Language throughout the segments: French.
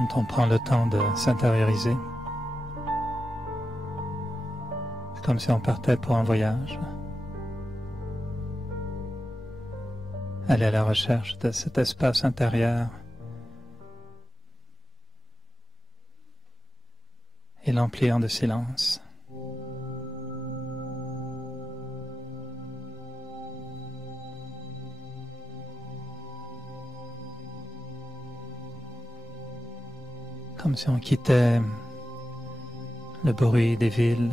quand on prend le temps de s'intérioriser. C'est comme si on partait pour un voyage. Aller à la recherche de cet espace intérieur et l'emplir de silence. Comme si on quittait le bruit des villes,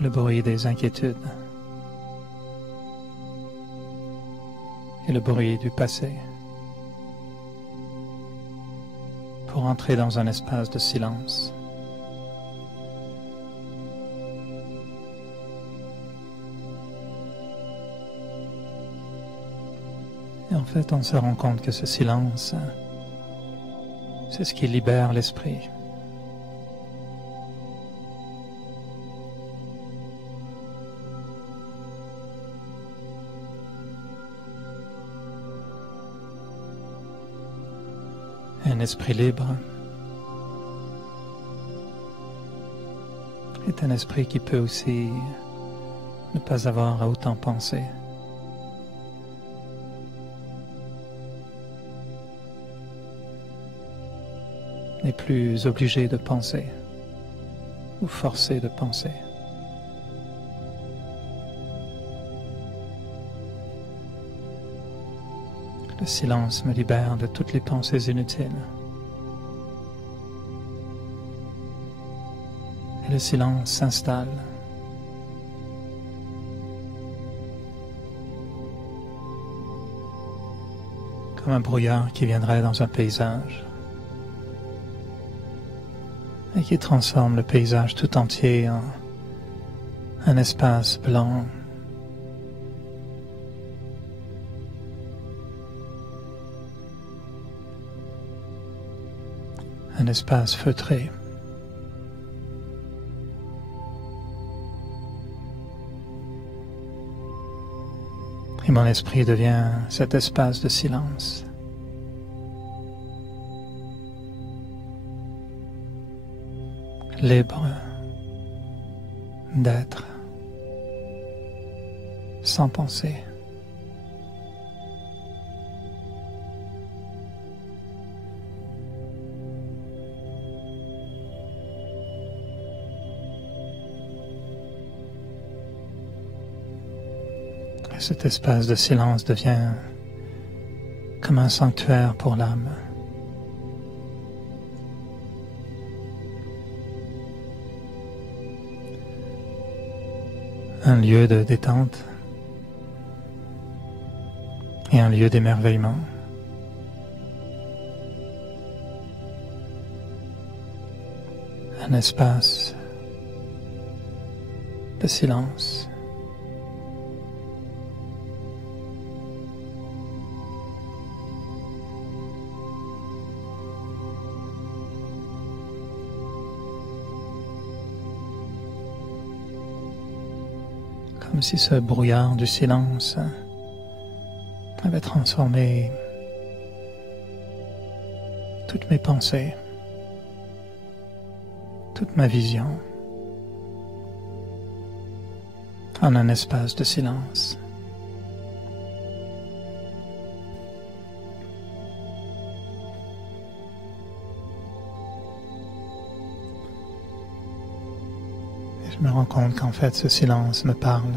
le bruit des inquiétudes et le bruit du passé pour entrer dans un espace de silence. Et en fait, on se rend compte que ce silence, c'est ce qui libère l'esprit. Un esprit libre est un esprit qui peut aussi ne pas avoir à autant penser. N'est plus obligé de penser ou forcé de penser. Le silence me libère de toutes les pensées inutiles. Et le silence s'installe. Comme un brouillard qui viendrait dans un paysage et qui transforme le paysage tout entier en un espace blanc. Un espace feutré. Et mon esprit devient cet espace de silence. Libre d'être sans penser. Cet espace de silence devient comme un sanctuaire pour l'âme. Un lieu de détente et un lieu d'émerveillement. Un espace de silence. Comme si ce brouillard du silence avait transformé toutes mes pensées, toute ma vision en un espace de silence. Je me rends compte qu'en fait ce silence me parle.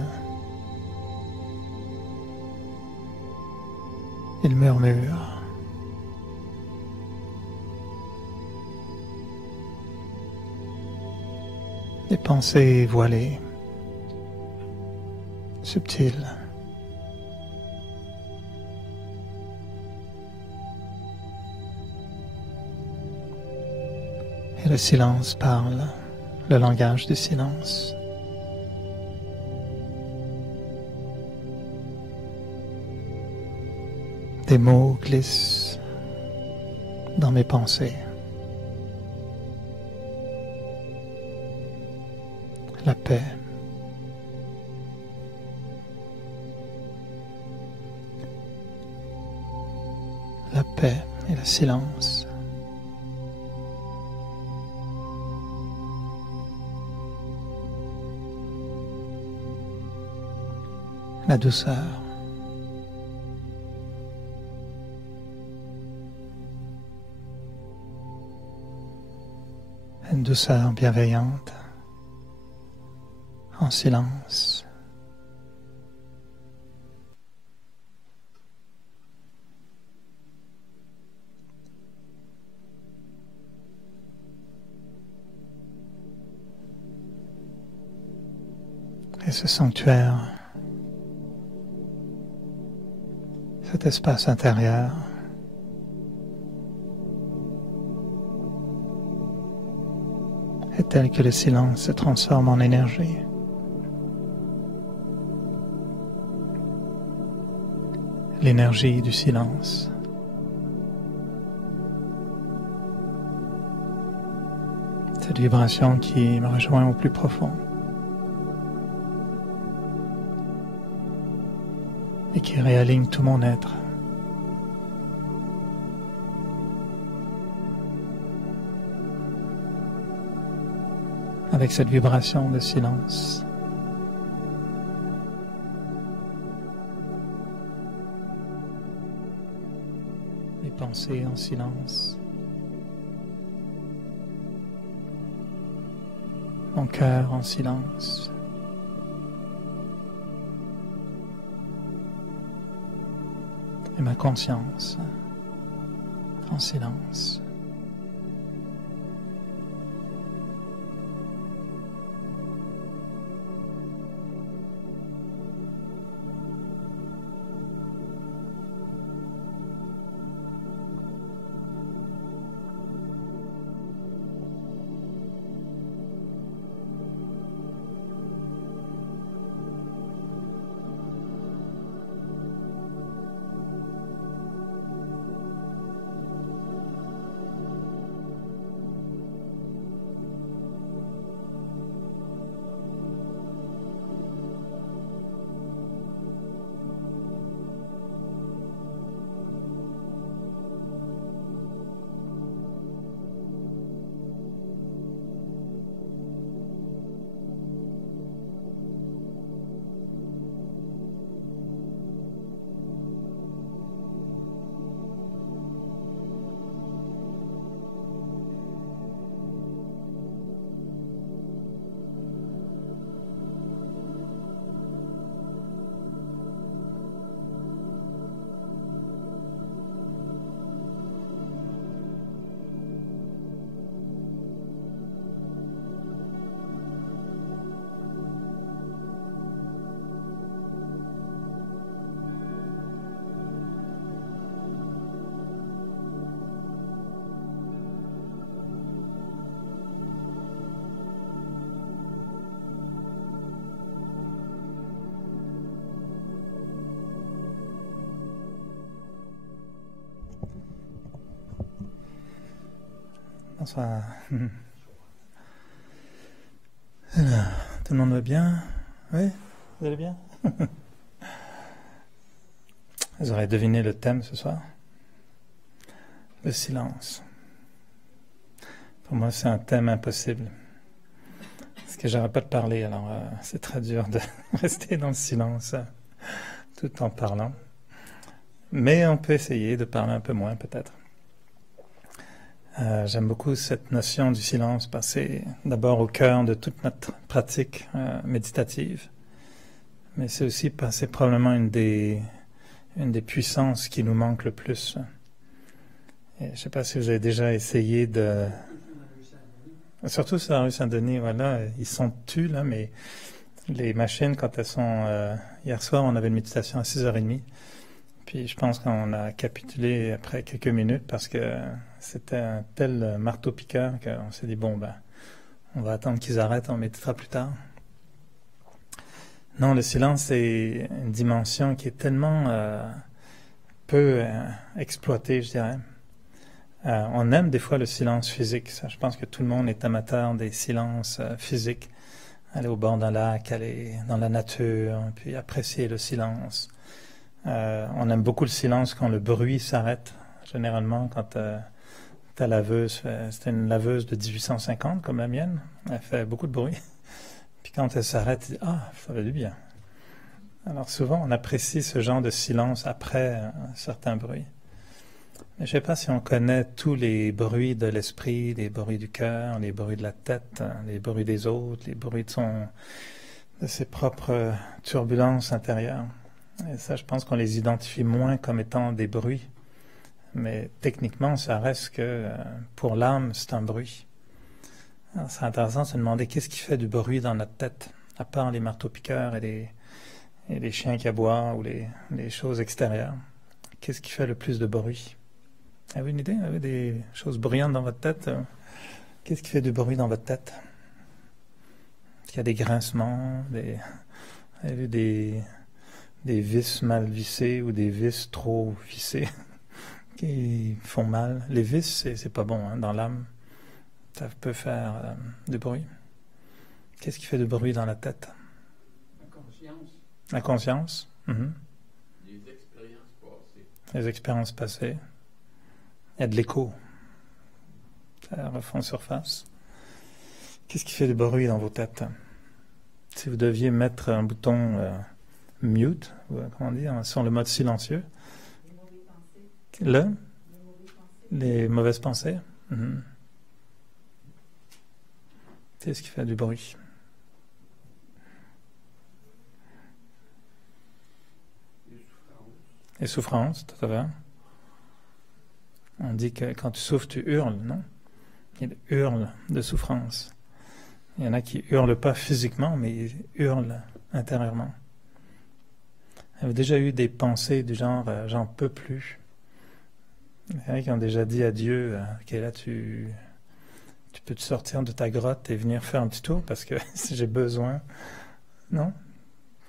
Il murmure. Des pensées voilées, subtiles. Et le silence parle. Le langage du silence. Des mots glissent dans mes pensées. La paix. La paix et le silence. La douceur. Une douceur bienveillante, en silence. Et ce sanctuaire, cet espace intérieur, est tel que le silence se transforme en énergie. L'énergie du silence. Cette vibration qui me rejoint au plus profond et qui réaligne tout mon être. Avec cette vibration de silence. Les pensées en silence. Mon cœur en silence. Et ma conscience en silence. Bonsoir. Alors, tout le monde va bien? Oui? Vous allez bien? Vous aurez deviné le thème ce soir? Le silence. Pour moi, c'est un thème impossible. Parce que j'arrête pas de parler, alors c'est très dur de rester dans le silence tout en parlant. Mais on peut essayer de parler un peu moins, peut-être. J'aime beaucoup cette notion du silence parce que c'est d'abord au cœur de toute notre pratique méditative. Mais c'est aussi parce que c'est probablement une des puissances qui nous manque le plus. Et je ne sais pas si vous avez déjà essayé de... Surtout sur la rue Saint-Denis, voilà, ils sont tus là, mais les machines, quand elles sont... hier soir, on avait une méditation à 6h30. Puis je pense qu'on a capitulé après quelques minutes parce que c'était un tel marteau-piqueur qu'on s'est dit, bon, ben, on va attendre qu'ils arrêtent, on méditera plus tard. Non, le silence, c'est une dimension qui est tellement peu exploitée, je dirais. On aime des fois le silence physique. Ça, je pense que tout le monde est amateur des silences physiques. Aller au bord d'un lac, aller dans la nature, puis apprécier le silence. On aime beaucoup le silence quand le bruit s'arrête. Généralement, quand ta laveuse, c'était une laveuse de 1850 comme la mienne, elle fait beaucoup de bruit. Puis quand elle s'arrête, tu dis, ah, ça fait du bien. Alors souvent, on apprécie ce genre de silence après un certain bruit. Mais je ne sais pas si on connaît tous les bruits de l'esprit, les bruits du cœur, les bruits de la tête, les bruits des autres, les bruits de ses propres turbulences intérieures. Et ça, je pense qu'on les identifie moins comme étant des bruits. Mais techniquement, ça reste que pour l'âme, c'est un bruit. Alors, c'est intéressant de se demander qu'est-ce qui fait du bruit dans notre tête, à part les marteaux-piqueurs et les chiens qui aboient ou les choses extérieures. Qu'est-ce qui fait le plus de bruit? Avez-vous une idée? Avez-vous des choses bruyantes dans votre tête? Qu'est-ce qui fait du bruit dans votre tête? Est-ce qu'il y a des grincements, avez-vous des vis mal vissés ou des vis trop vissés qui font mal? Les vis, c'est pas bon hein, dans l'âme. Ça peut faire du bruit. Qu'est-ce qui fait du bruit dans la tête? La conscience. La conscience. Les expériences passées. Les expériences passées. Il y a de l'écho. Ça refond surface. Qu'est-ce qui fait du bruit dans vos têtes? Si vous deviez mettre un bouton mute, comment dire, sur le mode silencieux. Les mauvaises pensées. Qu'est-ce qui fait du bruit? Les souffrances, tout à fait. On dit que quand tu souffres, tu hurles, non? Il hurle de souffrance. Il y en a qui hurlent pas physiquement, mais ils hurlent intérieurement. Avez-vous déjà eu des pensées du genre « j'en peux plus ». Il y en a qui ont déjà dit à Dieu « ok, là tu peux te sortir de ta grotte et venir faire un petit tour parce que si j'ai besoin ». Non?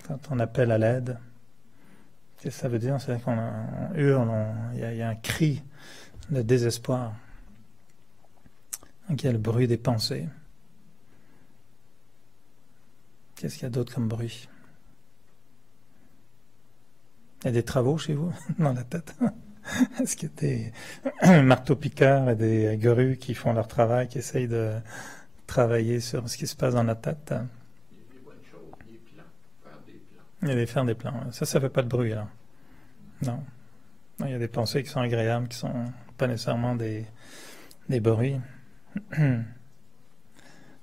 Quand on appelle à l'aide, qu'est-ce que ça veut dire? C'est qu'on hurle, il y a un cri de désespoir. Donc il y a le bruit des pensées. Qu'est-ce qu'il y a d'autre comme bruit? Il y a des travaux chez vous, dans la tête? Est-ce qu'il y a des marteaux-piqueurs et des grues qui font leur travail, qui essayent de travailler sur ce qui se passe dans la tête? Il y a des bonnes choses, des plans, faire des plans. Il y a des faire des plans. Ça fait pas de bruit, là. Non. Il y a des pensées qui sont agréables, qui sont pas nécessairement des bruits.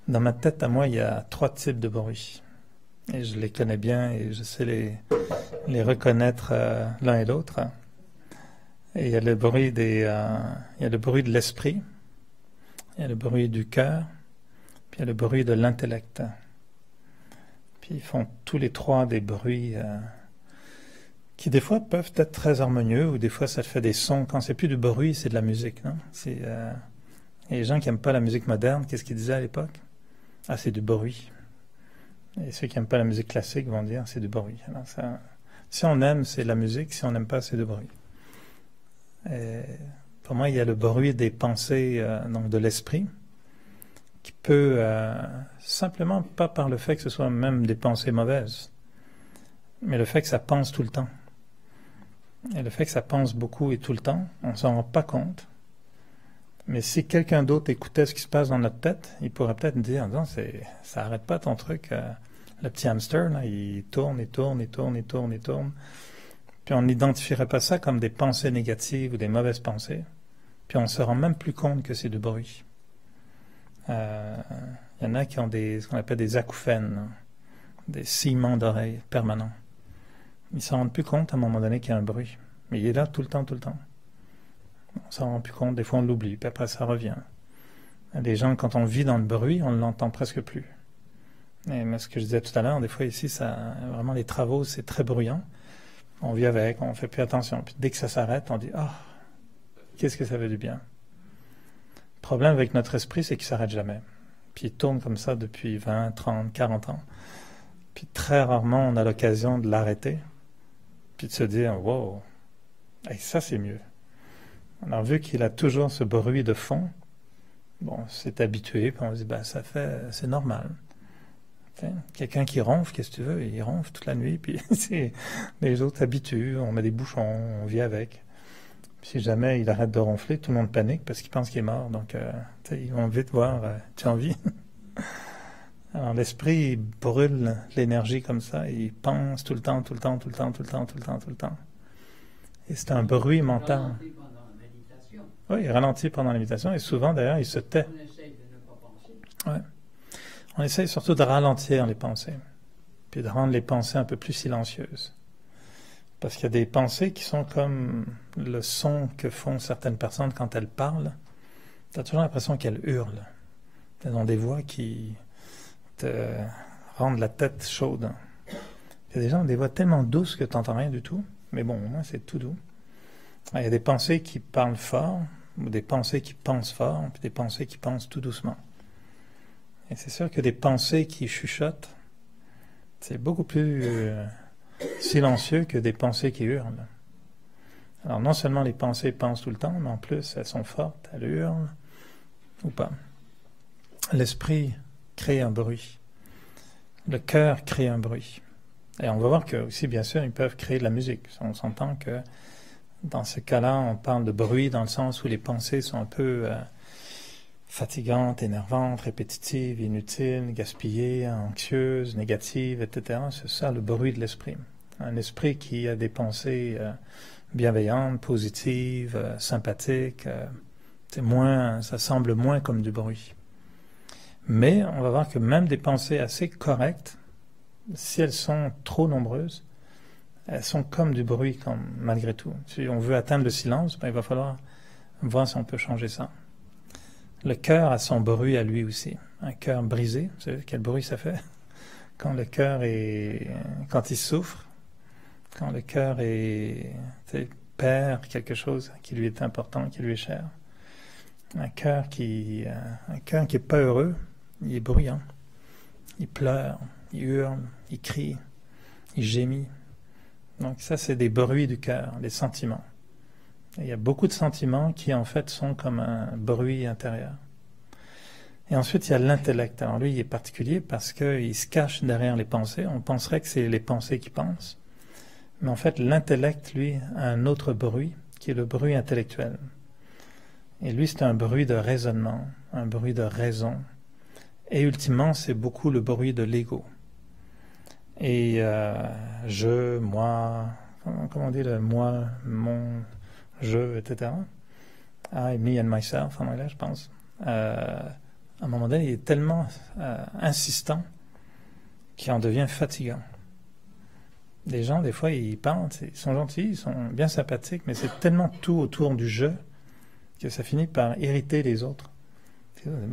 Dans ma tête, à moi, il y a 3 types de bruits. Et je les connais bien et je sais les reconnaître l'un et l'autre. Et il y a le bruit il y a le bruit de l'esprit, il y a le bruit du cœur, puis il y a le bruit de l'intellect. Puis ils font tous les 3 des bruits qui des fois peuvent être très harmonieux, ou des fois ça fait des sons. Quand c'est plus du bruit, c'est de la musique, non? Et les gens qui n'aiment pas la musique moderne, qu'est-ce qu'ils disaient à l'époque? Ah, c'est du bruit. Et ceux qui n'aiment pas la musique classique vont dire c'est du bruit. Alors si on aime, c'est de la musique. Si on n'aime pas, c'est du bruit. Et pour moi, il y a le bruit des pensées, donc de l'esprit, qui peut simplement, pas par le fait que ce soit même des pensées mauvaises, mais le fait que ça pense tout le temps. Et le fait que ça pense beaucoup et tout le temps, on ne s'en rend pas compte. Mais si quelqu'un d'autre écoutait ce qui se passe dans notre tête, il pourrait peut-être dire, non, ça n'arrête pas ton truc. Le petit hamster, là, il tourne et tourne et tourne et tourne et tourne. Puis on n'identifierait pas ça comme des pensées négatives ou des mauvaises pensées. Puis on ne se rend même plus compte que c'est du bruit. Il y en a qui ont ce qu'on appelle des acouphènes, des sillements d'oreilles permanents. Ils ne s'en rendent plus compte à un moment donné qu'il y a un bruit. Mais il est là tout le temps, tout le temps. On ne s'en rend plus compte, des fois on l'oublie, puis après ça revient. Les gens, quand on vit dans le bruit, on ne l'entend presque plus. Et ce que je disais tout à l'heure, des fois ici, vraiment les travaux, c'est très bruyant. On vit avec, on ne fait plus attention. Puis dès que ça s'arrête, on dit « Ah, qu'est-ce que ça fait du bien ?» Le problème avec notre esprit, c'est qu'il ne s'arrête jamais. Puis il tourne comme ça depuis 20, 30, 40 ans. Puis très rarement, on a l'occasion de l'arrêter, puis de se dire « Wow, hey, ça c'est mieux ». Alors, vu qu'il a toujours ce bruit de fond, bon, c'est habitué, puis on se dit, c'est normal. Quelqu'un qui ronfle, qu'est-ce que tu veux? Il ronfle toute la nuit, puis les autres s'habituent, on met des bouchons, on vit avec. Si jamais il arrête de ronfler, tout le monde panique parce qu'il pense qu'il est mort. Donc, ils vont vite voir, tu as envie. Alors, l'esprit, il brûle l'énergie comme ça. Il pense tout le temps, tout le temps, tout le temps, tout le temps, tout le temps, tout le temps. Et c'est un bruit mental. Ralentit pendant la méditation. Oui, il ralentit pendant la méditation et souvent, d'ailleurs, il se tait. On essaye de ne pas penser. Ouais. On essaye surtout de ralentir les pensées, puis de rendre les pensées un peu plus silencieuses. Parce qu'il y a des pensées qui sont comme le son que font certaines personnes quand elles parlent. Tu as toujours l'impression qu'elles hurlent. Elles ont des voix qui te rendent la tête chaude. Il y a des gens qui ont des voix tellement douces que tu n'entends rien du tout. Mais bon, au moins, c'est tout doux. Il y a des pensées qui parlent fort, ou des pensées qui pensent fort, puis des pensées qui pensent tout doucement. Et c'est sûr que des pensées qui chuchotent, c'est beaucoup plus silencieux que des pensées qui hurlent. Alors non seulement les pensées pensent tout le temps, mais en plus elles sont fortes, elles hurlent ou pas. L'esprit crée un bruit. Le cœur crée un bruit. Et on va voir que aussi, bien sûr, ils peuvent créer de la musique. On s'entend que dans ce cas-là, on parle de bruit dans le sens où les pensées sont un peu fatigantes, énervantes, répétitives, inutiles, gaspillées, anxieuses, négatives, etc. C'est ça le bruit de l'esprit. Un esprit qui a des pensées bienveillantes, positives, sympathiques, ça semble moins comme du bruit. Mais on va voir que même des pensées assez correctes, si elles sont trop nombreuses, elles sont comme du bruit malgré tout. Si on veut atteindre le silence, il va falloir voir si on peut changer ça. Le cœur a son bruit à lui aussi. Un cœur brisé, vous savez quel bruit ça fait? Quand le cœur quand il souffre, quand le cœur perd quelque chose qui lui est important, qui lui est cher. Un cœur qui est pas heureux, il est bruyant. Il pleure, il hurle, il crie, il gémit. Donc ça, c'est des bruits du cœur, des sentiments. Et il y a beaucoup de sentiments qui, en fait, sont comme un bruit intérieur. Et ensuite, il y a l'intellect. Alors lui, il est particulier parce qu'il se cache derrière les pensées. On penserait que c'est les pensées qui pensent. Mais en fait, l'intellect, lui, a un autre bruit, qui est le bruit intellectuel. Et lui, c'est un bruit de raisonnement, un bruit de raison. Et ultimement, c'est beaucoup le bruit de l'ego. Et je, moi, comment on dit le moi, mon, je, etc. I, me and myself en anglais, je pense. À un moment donné, il est tellement insistant qu'il en devient fatigant. Les gens, des fois, ils parlent, ils sont gentils, ils sont bien sympathiques, mais c'est tellement tout autour du je que ça finit par irriter les autres. On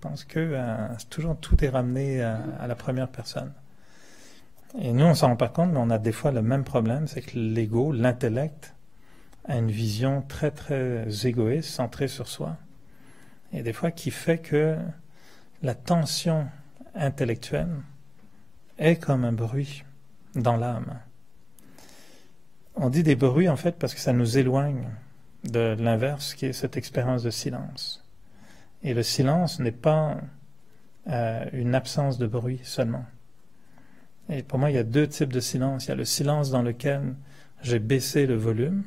pense que toujours tout est ramené à la première personne. Et nous, on s'en rend pas compte, mais on a des fois le même problème, c'est que l'ego, l'intellect, a une vision très, très égoïste, centrée sur soi. Et des fois, qui fait que la tension intellectuelle est comme un bruit dans l'âme. On dit des bruits, en fait, parce que ça nous éloigne de l'inverse, qui est cette expérience de silence. Et le silence n'est pas une absence de bruit seulement. Et pour moi, il y a deux types de silence. Il y a le silence dans lequel j'ai baissé le volume,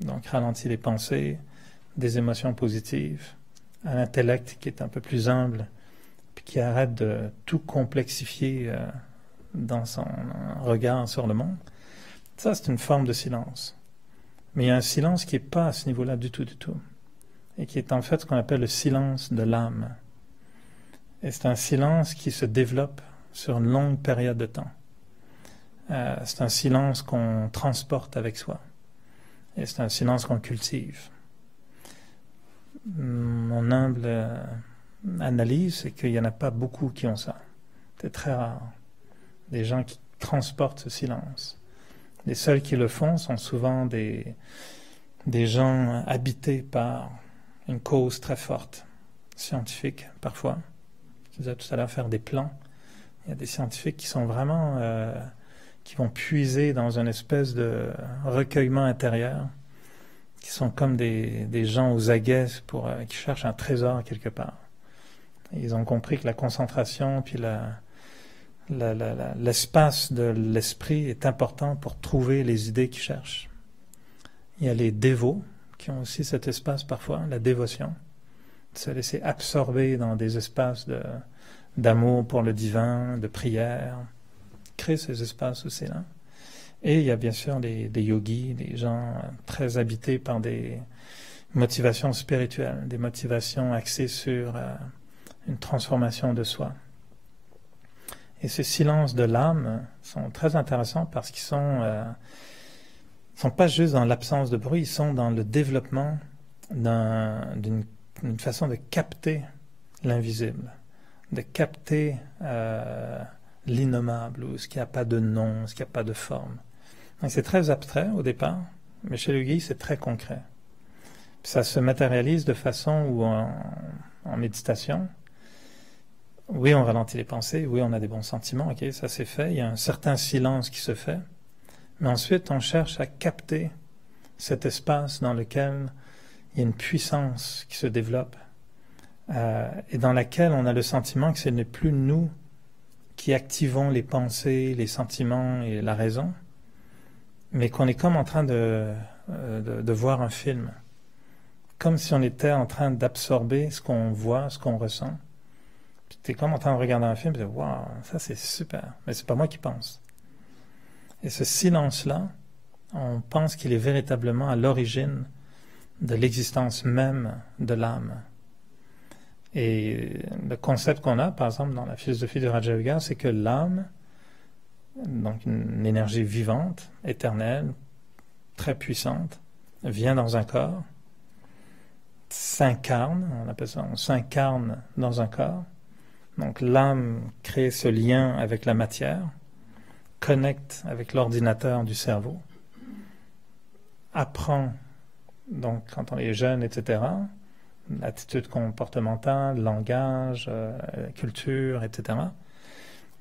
donc ralenti les pensées, des émotions positives, un intellect qui est un peu plus humble, puis qui arrête de tout complexifier dans son regard sur le monde. Ça, c'est une forme de silence. Mais il y a un silence qui n'est pas à ce niveau-là du tout, et qui est en fait ce qu'on appelle le silence de l'âme. Et c'est un silence qui se développe sur une longue période de temps. C'est un silence qu'on transporte avec soi. Et c'est un silence qu'on cultive. Mon humble analyse, c'est qu'il n'y en a pas beaucoup qui ont ça. C'est très rare. Des gens qui transportent ce silence. Les seuls qui le font sont souvent des gens habités par une cause très forte, scientifique parfois. Je disais tout à l'heure, faire des plans. Il y a des scientifiques qui sont vraiment, qui vont puiser dans une espèce de recueillement intérieur, qui sont comme des gens aux aguets qui cherchent un trésor quelque part. Et ils ont compris que la concentration puis l'espace de l'esprit est important pour trouver les idées qu'ils cherchent. Il y a les dévots qui ont aussi cet espace parfois, la dévotion, de se laisser absorber dans des espaces d'amour pour le divin, de prière, créer ces espaces aussi là. Et il y a bien sûr des yogis, des gens très habités par des motivations spirituelles, des motivations axées sur une transformation de soi. Et ces silences de l'âme sont très intéressants parce qu'ils sont pas juste dans l'absence de bruit, ils sont dans le développement d'une façon de capter l'invisible, de capter l'innommable, ou ce qui n'a pas de nom, ce qui n'a pas de forme. Donc c'est très abstrait au départ, mais chez le yogi, c'est très concret. Puis ça se matérialise de façon où en méditation, oui, on ralentit les pensées, oui, on a des bons sentiments, ok, ça c'est fait, il y a un certain silence qui se fait, mais ensuite on cherche à capter cet espace dans lequel il y a une puissance qui se développe et dans laquelle on a le sentiment que ce n'est plus nous qui activons les pensées, les sentiments et la raison, mais qu'on est comme en train de voir un film, comme si on était en train d'absorber ce qu'on voit, ce qu'on ressent. Tu es comme en train de regarder un film et tu dis « Waouh, ça c'est super », mais c'est pas moi qui pense. Et ce silence-là, on pense qu'il est véritablement à l'origine de l'existence même de l'âme. Et le concept qu'on a, par exemple, dans la philosophie du Raja Yoga, c'est que l'âme, donc une énergie vivante, éternelle, très puissante, vient dans un corps, s'incarne, on appelle ça, on s'incarne dans un corps. Donc l'âme crée ce lien avec la matière, connecte avec l'ordinateur du cerveau, apprend, donc quand on est jeune, etc., l'attitude comportementale, langage, culture, etc.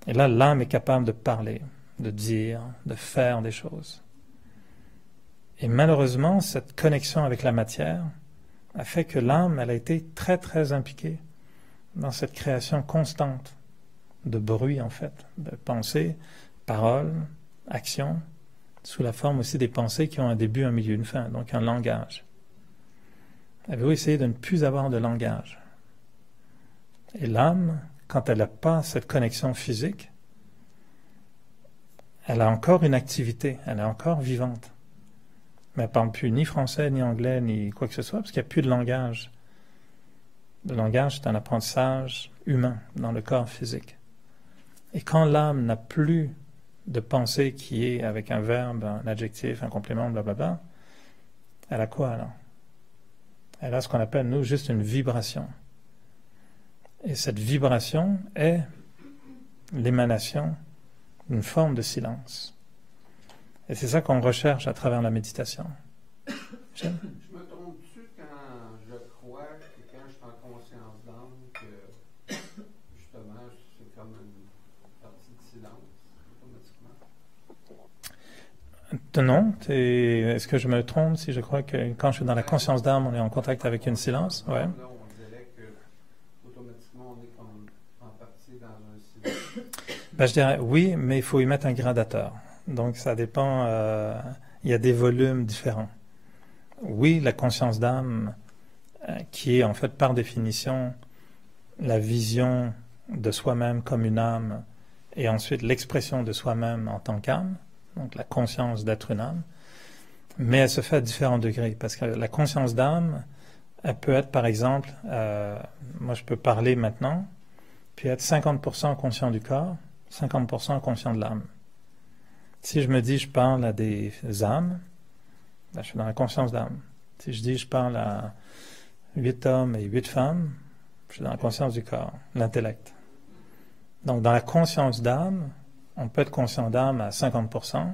Et là, l'âme est capable de parler, de dire, de faire des choses. Et malheureusement, cette connexion avec la matière a fait que l'âme, elle a été très, très impliquée dans cette création constante de bruit, en fait, de pensées, paroles, actions, sous la forme aussi des pensées qui ont un début, un milieu, une fin, donc un langage. Avez-vous essayé de ne plus avoir de langage? Et l'âme, quand elle n'a pas cette connexion physique, elle a encore une activité, elle est encore vivante. Mais elle ne parle plus ni français, ni anglais, ni quoi que ce soit, parce qu'il n'y a plus de langage. Le langage, c'est un apprentissage humain dans le corps physique. Et quand l'âme n'a plus de pensée qui est avec un verbe, un adjectif, un complément, blablabla, elle a quoi alors? Elle a ce qu'on appelle, nous, juste une vibration. Et cette vibration est l'émanation d'une forme de silence. Et c'est ça qu'on recherche à travers la méditation. Je me trompe-tu quand je crois que quand je suis en conscience d'âme, que justement, c'est comme une partie de silence, automatiquement? Non, est-ce que je me trompe si je crois que quand je suis dans la conscience d'âme, on est en contact avec une silence? Ouais. Là, on dirait que automatiquement, on est comme en partie dans un silence. Ben, je dirais oui, mais il faut y mettre un gradateur. Donc ça dépend, il y a des volumes différents. Oui, la conscience d'âme, qui est en fait par définition la vision de soi-même comme une âme, et ensuite l'expression de soi-même en tant qu'âme, donc la conscience d'être une âme, mais elle se fait à différents degrés, parce que la conscience d'âme, elle peut être par exemple, moi je peux parler maintenant, puis être 50% conscient du corps, 50% conscient de l'âme. Si je me dis je parle à des âmes, ben, je suis dans la conscience d'âme. Si je dis je parle à 8 hommes et 8 femmes, je suis dans la conscience du corps, l'intellect. Donc dans la conscience d'âme, on peut être conscient d'âme à 50%.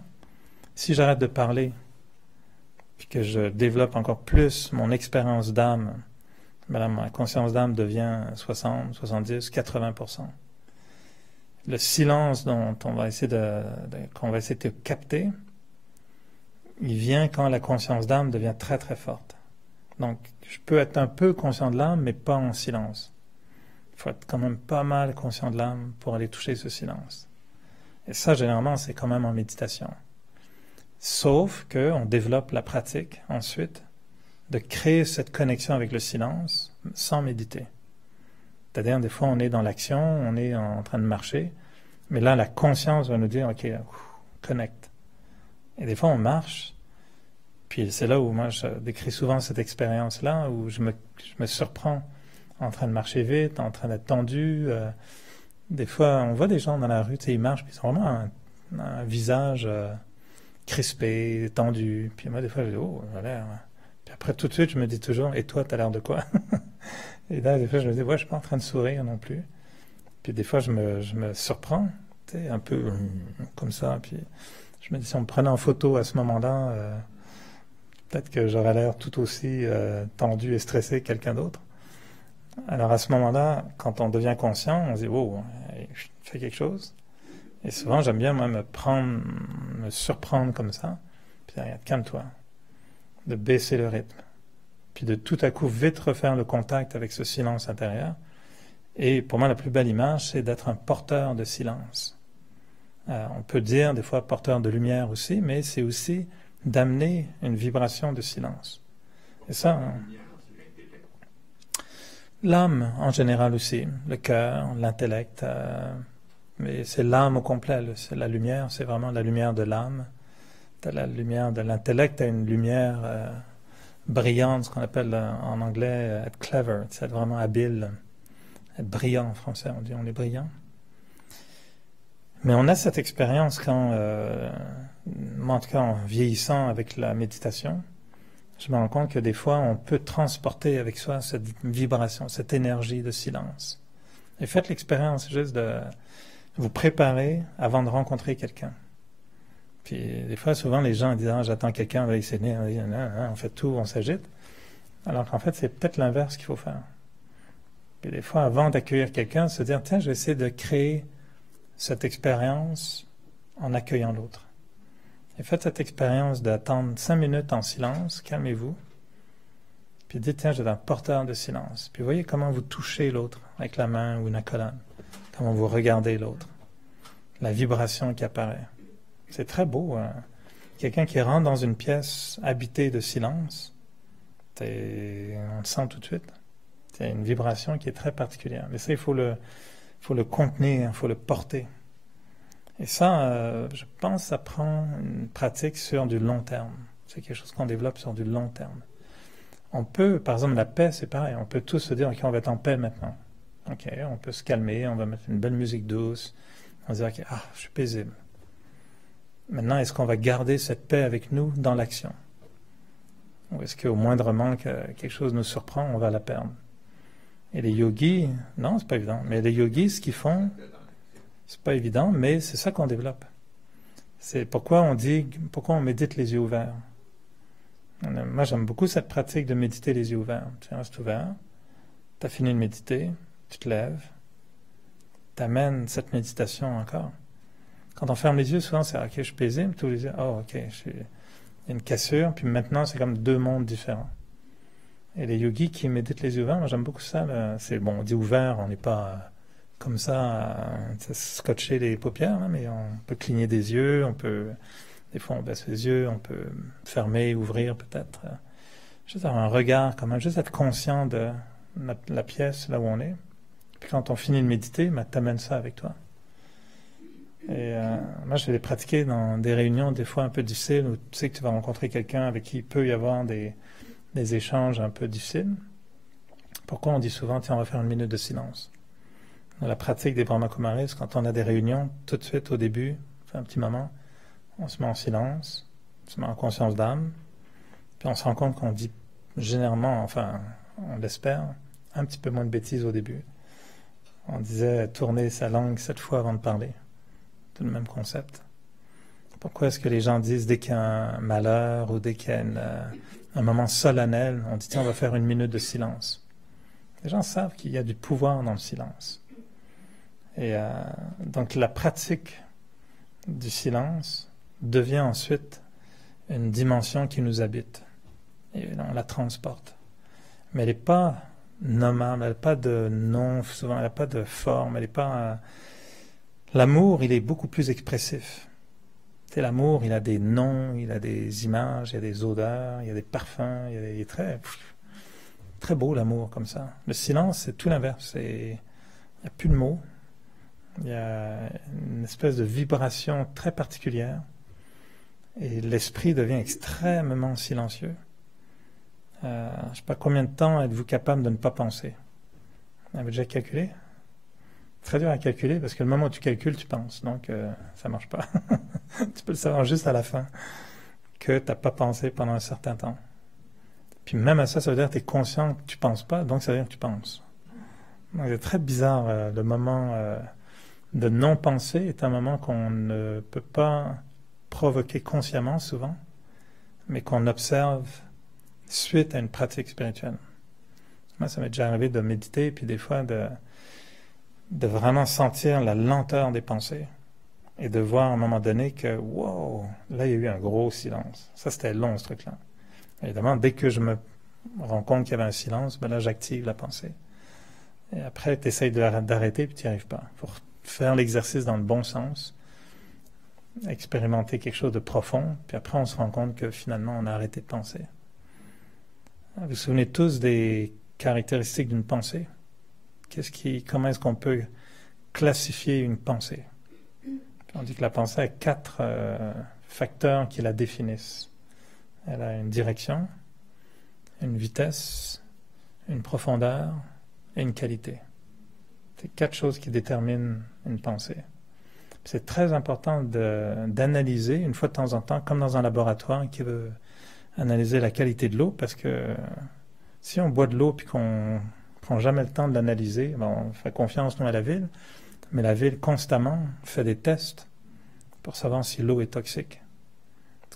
Si j'arrête de parler, puis que je développe encore plus mon expérience d'âme, ben, ma conscience d'âme devient 60, 70, 80%. Le silence dont on va essayer qu'on va essayer de capter, il vient quand la conscience d'âme devient très très forte. Donc, je peux être un peu conscient de l'âme, mais pas en silence. Il faut être quand même pas mal conscient de l'âme pour aller toucher ce silence. Et ça, généralement, c'est quand même en méditation. Sauf qu'on développe la pratique ensuite de créer cette connexion avec le silence sans méditer. C'est-à-dire, des fois, on est dans l'action, on est en train de marcher, mais là, la conscience va nous dire, OK, connecte. Et des fois, on marche, puis c'est là où moi, je décris souvent cette expérience-là, où je me surprends en train de marcher vite, en train d'être tendu. Des fois, on voit des gens dans la rue, tu sais, ils marchent, puis ils ont vraiment un visage crispé, tendu. Puis moi, des fois, je dis, oh, ça a l'air... Puis après, tout de suite, je me dis toujours, et toi, t'as l'air de quoi? Et là, des fois, je me dis, ouais, je suis pas en train de sourire non plus. Puis des fois, je me surprends, tu sais, un peu comme ça. Puis je me dis, si on me prenait en photo à ce moment-là, peut-être que j'aurais l'air tout aussi tendu et stressé que quelqu'un d'autre. Alors à ce moment-là, quand on devient conscient, on se dit, oh, je fais quelque chose. Et souvent, j'aime bien, moi, me surprendre comme ça. Puis regarde, calme-toi. De baisser le rythme. Puis de tout à coup vite refaire le contact avec ce silence intérieur. Et pour moi, la plus belle image, c'est d'être un porteur de silence. On peut dire des fois porteur de lumière aussi, mais c'est aussi d'amener une vibration de silence. Et ça, l'âme en général aussi, le cœur, l'intellect, mais c'est l'âme au complet. C'est la lumière, c'est vraiment la lumière de l'âme. La lumière de l'intellect a une lumière brillante, ce qu'on appelle en anglais être clever, c'est être vraiment habile, être brillant en français, on dit on est brillant. Mais on a cette expérience quand, moi en tout cas en vieillissant avec la méditation, je me rends compte que des fois on peut transporter avec soi cette vibration, cette énergie de silence. Et faites l'expérience juste de vous préparer avant de rencontrer quelqu'un. Puis des fois, souvent, les gens disent « Ah, j'attends quelqu'un, il s'est né, on fait tout, on s'agite. » Alors qu'en fait, c'est peut-être l'inverse qu'il faut faire. Puis des fois, avant d'accueillir quelqu'un, se dire « Tiens, je vais essayer de créer cette expérience en accueillant l'autre. » Et faites cette expérience d'attendre 5 minutes en silence, calmez-vous. Puis dites « Tiens, je vais être un porteur de silence. » Puis voyez comment vous touchez l'autre avec la main ou une accolade. Comment vous regardez l'autre. La vibration qui apparaît. C'est très beau. Quelqu'un qui rentre dans une pièce habitée de silence, on le sent tout de suite. C'est une vibration qui est très particulière. Mais ça, il faut le contenir, il faut le porter. Et ça, je pense que ça prend une pratique sur du long terme. C'est quelque chose qu'on développe sur du long terme. On peut, par exemple, la paix, c'est pareil. On peut tous se dire, OK, on va être en paix maintenant. OK, on peut se calmer, on va mettre une belle musique douce. On va dire, OK, je suis paisible. Maintenant, est-ce qu'on va garder cette paix avec nous dans l'action? Ou est-ce qu'au moindrement que quelque chose nous surprend, on va la perdre? Et les yogis, non, c'est pas évident. Mais les yogis, ce qu'ils font, c'est pas évident, mais c'est ça qu'on développe. C'est pourquoi on médite les yeux ouverts. Moi, j'aime beaucoup cette pratique de méditer les yeux ouverts. Tu restes ouvert, tu as fini de méditer, tu te lèves, tu amènes cette méditation encore. Quand on ferme les yeux, souvent, c'est « OK, je suis paisible », tous les yeux « Oh, OK, il y a une cassure », puis maintenant, c'est comme deux mondes différents. Et les yogis qui méditent les yeux ouverts, moi, j'aime beaucoup ça. C'est bon, on dit ouvert, on n'est pas comme ça à scotcher les paupières, hein, mais on peut cligner des yeux, des fois, on baisse les yeux, on peut fermer, ouvrir peut-être. Juste avoir un regard, quand même, juste être conscient de la pièce, là où on est. Puis quand on finit de méditer, t'amènes ça avec toi. Et moi, je vais les pratiquer dans des réunions des fois un peu difficiles où tu sais que tu vas rencontrer quelqu'un avec qui il peut y avoir des échanges un peu difficiles. Pourquoi on dit souvent, tiens, on va faire une minute de silence? Dans la pratique des Brahma Kumaris, quand on a des réunions, tout de suite au début, on fait un petit moment, on se met en silence, on se met en conscience d'âme, puis on se rend compte qu'on dit généralement, enfin, on l'espère, un petit peu moins de bêtises au début. On disait tourner sa langue 7 fois avant de parler. Tout le même concept. Pourquoi est-ce que les gens disent dès qu'il y a un malheur ou dès qu'il y a un moment solennel, on dit tiens, on va faire une minute de silence. Les gens savent qu'il y a du pouvoir dans le silence. Et donc la pratique du silence devient ensuite une dimension qui nous habite. Et on la transporte. Mais elle n'est pas nommable, elle n'a pas de nom, souvent elle n'a pas de forme, elle n'est pas... L'amour, il est beaucoup plus expressif. L'amour, il a des noms, il a des images, il y a des odeurs, il y a des parfums, il est très, très beau l'amour comme ça. Le silence, c'est tout l'inverse. Il n'y a plus de mots. Il y a une espèce de vibration très particulière. Et l'esprit devient extrêmement silencieux. Je ne sais pas combien de temps êtes-vous capable de ne pas penser. Vous avez déjà calculé? Très dur à calculer parce que le moment où tu calcules, tu penses. Donc, ça marche pas. Tu peux le savoir juste à la fin que tu n'as pas pensé pendant un certain temps. Puis même à ça, ça veut dire que tu es conscient que tu penses pas, donc ça veut dire que tu penses. Donc, c'est très bizarre. Le moment de non-pensée est un moment qu'on ne peut pas provoquer consciemment souvent, mais qu'on observe suite à une pratique spirituelle. Moi, ça m'est déjà arrivé de méditer, puis des fois de vraiment sentir la lenteur des pensées et de voir à un moment donné que, wow, là, il y a eu un gros silence. Ça, c'était long, ce truc-là. Évidemment, dès que je me rends compte qu'il y avait un silence, ben là, j'active la pensée. Et après, tu essayes d'arrêter, puis tu n'y arrives pas. Il faut faire l'exercice dans le bon sens, expérimenter quelque chose de profond, puis après, on se rend compte que finalement, on a arrêté de penser. Vous vous souvenez tous des caractéristiques d'une pensée? Comment est-ce qu'on peut classifier une pensée? On dit que la pensée a 4 facteurs qui la définissent. Elle a une direction, une vitesse, une profondeur et une qualité. C'est 4 choses qui déterminent une pensée. C'est très important d'analyser une fois de temps en temps, comme dans un laboratoire qui veut analyser la qualité de l'eau, parce que si on boit de l'eau puis qu'on prend jamais le temps de l'analyser, on fait confiance nous à la ville, mais la ville constamment fait des tests pour savoir si l'eau est toxique.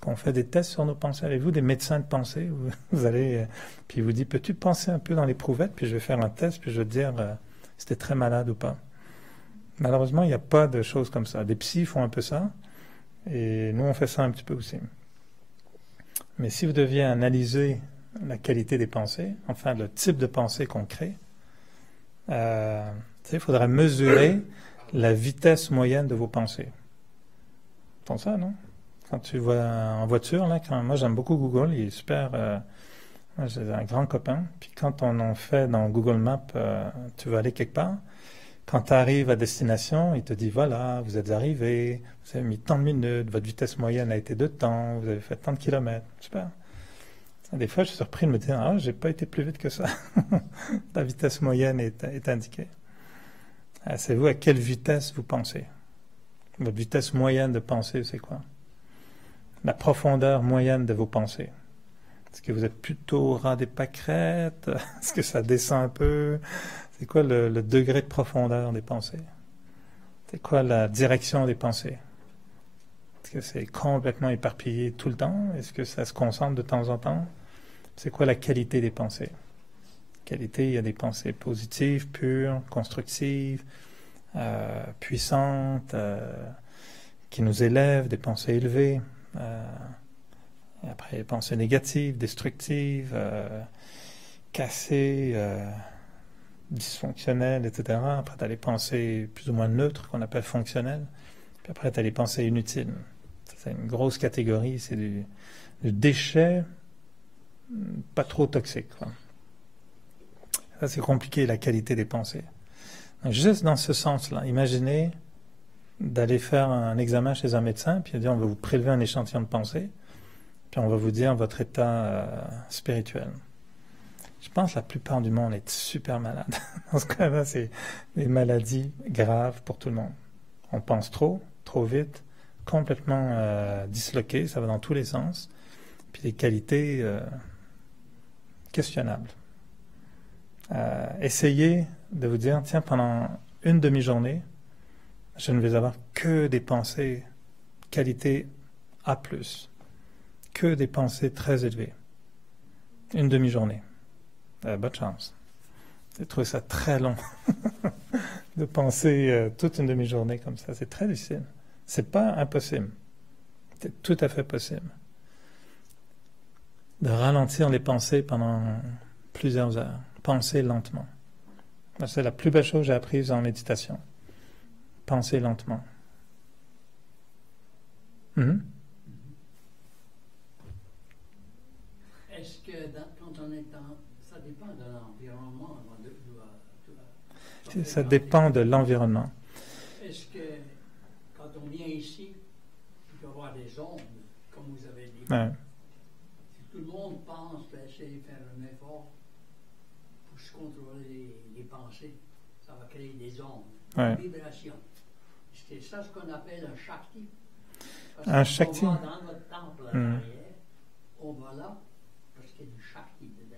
On fait des tests sur nos pensées. Avez-vous des médecins de pensée? Vous allez, puis il vous dit, peux-tu penser un peu dans l'éprouvette, puis je vais faire un test, puis je vais te dire si tu es très malade ou pas. Malheureusement, il n'y a pas de choses comme ça. Des psys font un peu ça, et nous on fait ça un petit peu aussi. Mais si vous deviez analyser la qualité des pensées, enfin le type de pensée qu'on crée, il faudrait mesurer la vitesse moyenne de vos pensées. C'est pour ça, non? Quand tu vas en voiture, là, moi j'aime beaucoup Google, il est super. Moi j'ai un grand copain, puis quand on en fait dans Google Maps, tu vas aller quelque part, quand tu arrives à destination, il te dit voilà, vous êtes arrivé, vous avez mis tant de minutes, votre vitesse moyenne a été de temps, vous avez fait tant de kilomètres. Super. Des fois, je suis surpris de me dire ah, j'ai pas été plus vite que ça. La vitesse moyenne est indiquée. Savez-vous à quelle vitesse vous pensez? Votre vitesse moyenne de pensée, c'est quoi? La profondeur moyenne de vos pensées. Est-ce que vous êtes plutôt ras des pâquerettes? Est-ce que ça descend un peu? C'est quoi le degré de profondeur des pensées? C'est quoi la direction des pensées? Est-ce que c'est complètement éparpillé tout le temps? Est-ce que ça se concentre de temps en temps? C'est quoi la qualité des pensées? Qualité, il y a des pensées positives, pures, constructives, puissantes, qui nous élèvent, des pensées élevées. Et après, les pensées négatives, destructives, cassées, dysfonctionnelles, etc. Après, tu as les pensées plus ou moins neutres, qu'on appelle fonctionnelles. Puis après, tu as les pensées inutiles. C'est une grosse catégorie, c'est du déchet pas trop toxique, quoi. Ça, c'est compliqué, la qualité des pensées. Donc, juste dans ce sens-là, imaginez d'aller faire un examen chez un médecin, puis il dit on va vous prélever un échantillon de pensée, puis on va vous dire votre état spirituel. Je pense que la plupart du monde est super malade. Dans ce cas-là, c'est des maladies graves pour tout le monde. On pense trop vite, complètement disloqué, ça va dans tous les sens, puis des qualités questionnables. Essayez de vous dire, tiens, pendant une demi-journée, je ne vais avoir que des pensées qualité A+, que des pensées très élevées. Une demi-journée. Bonne chance. J'ai trouvé ça très long de penser toute une demi-journée comme ça. C'est très difficile. C'est pas impossible. C'est tout à fait possible. De ralentir les pensées pendant plusieurs heures. Penser lentement. C'est la plus belle chose que j'ai apprise en méditation. Penser lentement. Mhm. Est-ce que quand on est ça dépend de l'environnement Ça dépend de l'environnement. Est-ce que quand on vient ici, il peut y avoir des ondes, comme vous avez dit, Ouais. si tout le monde pense d'essayer de faire un effort pour se contrôler les pensées, ça va créer des ondes, Ouais. des vibrations. C'est ça ce qu'on appelle un Shakti. Parce Un que Shakti. on va dans notre temple à Hmm. l'arrière, on va là parce qu'il y a du Shakti dedans.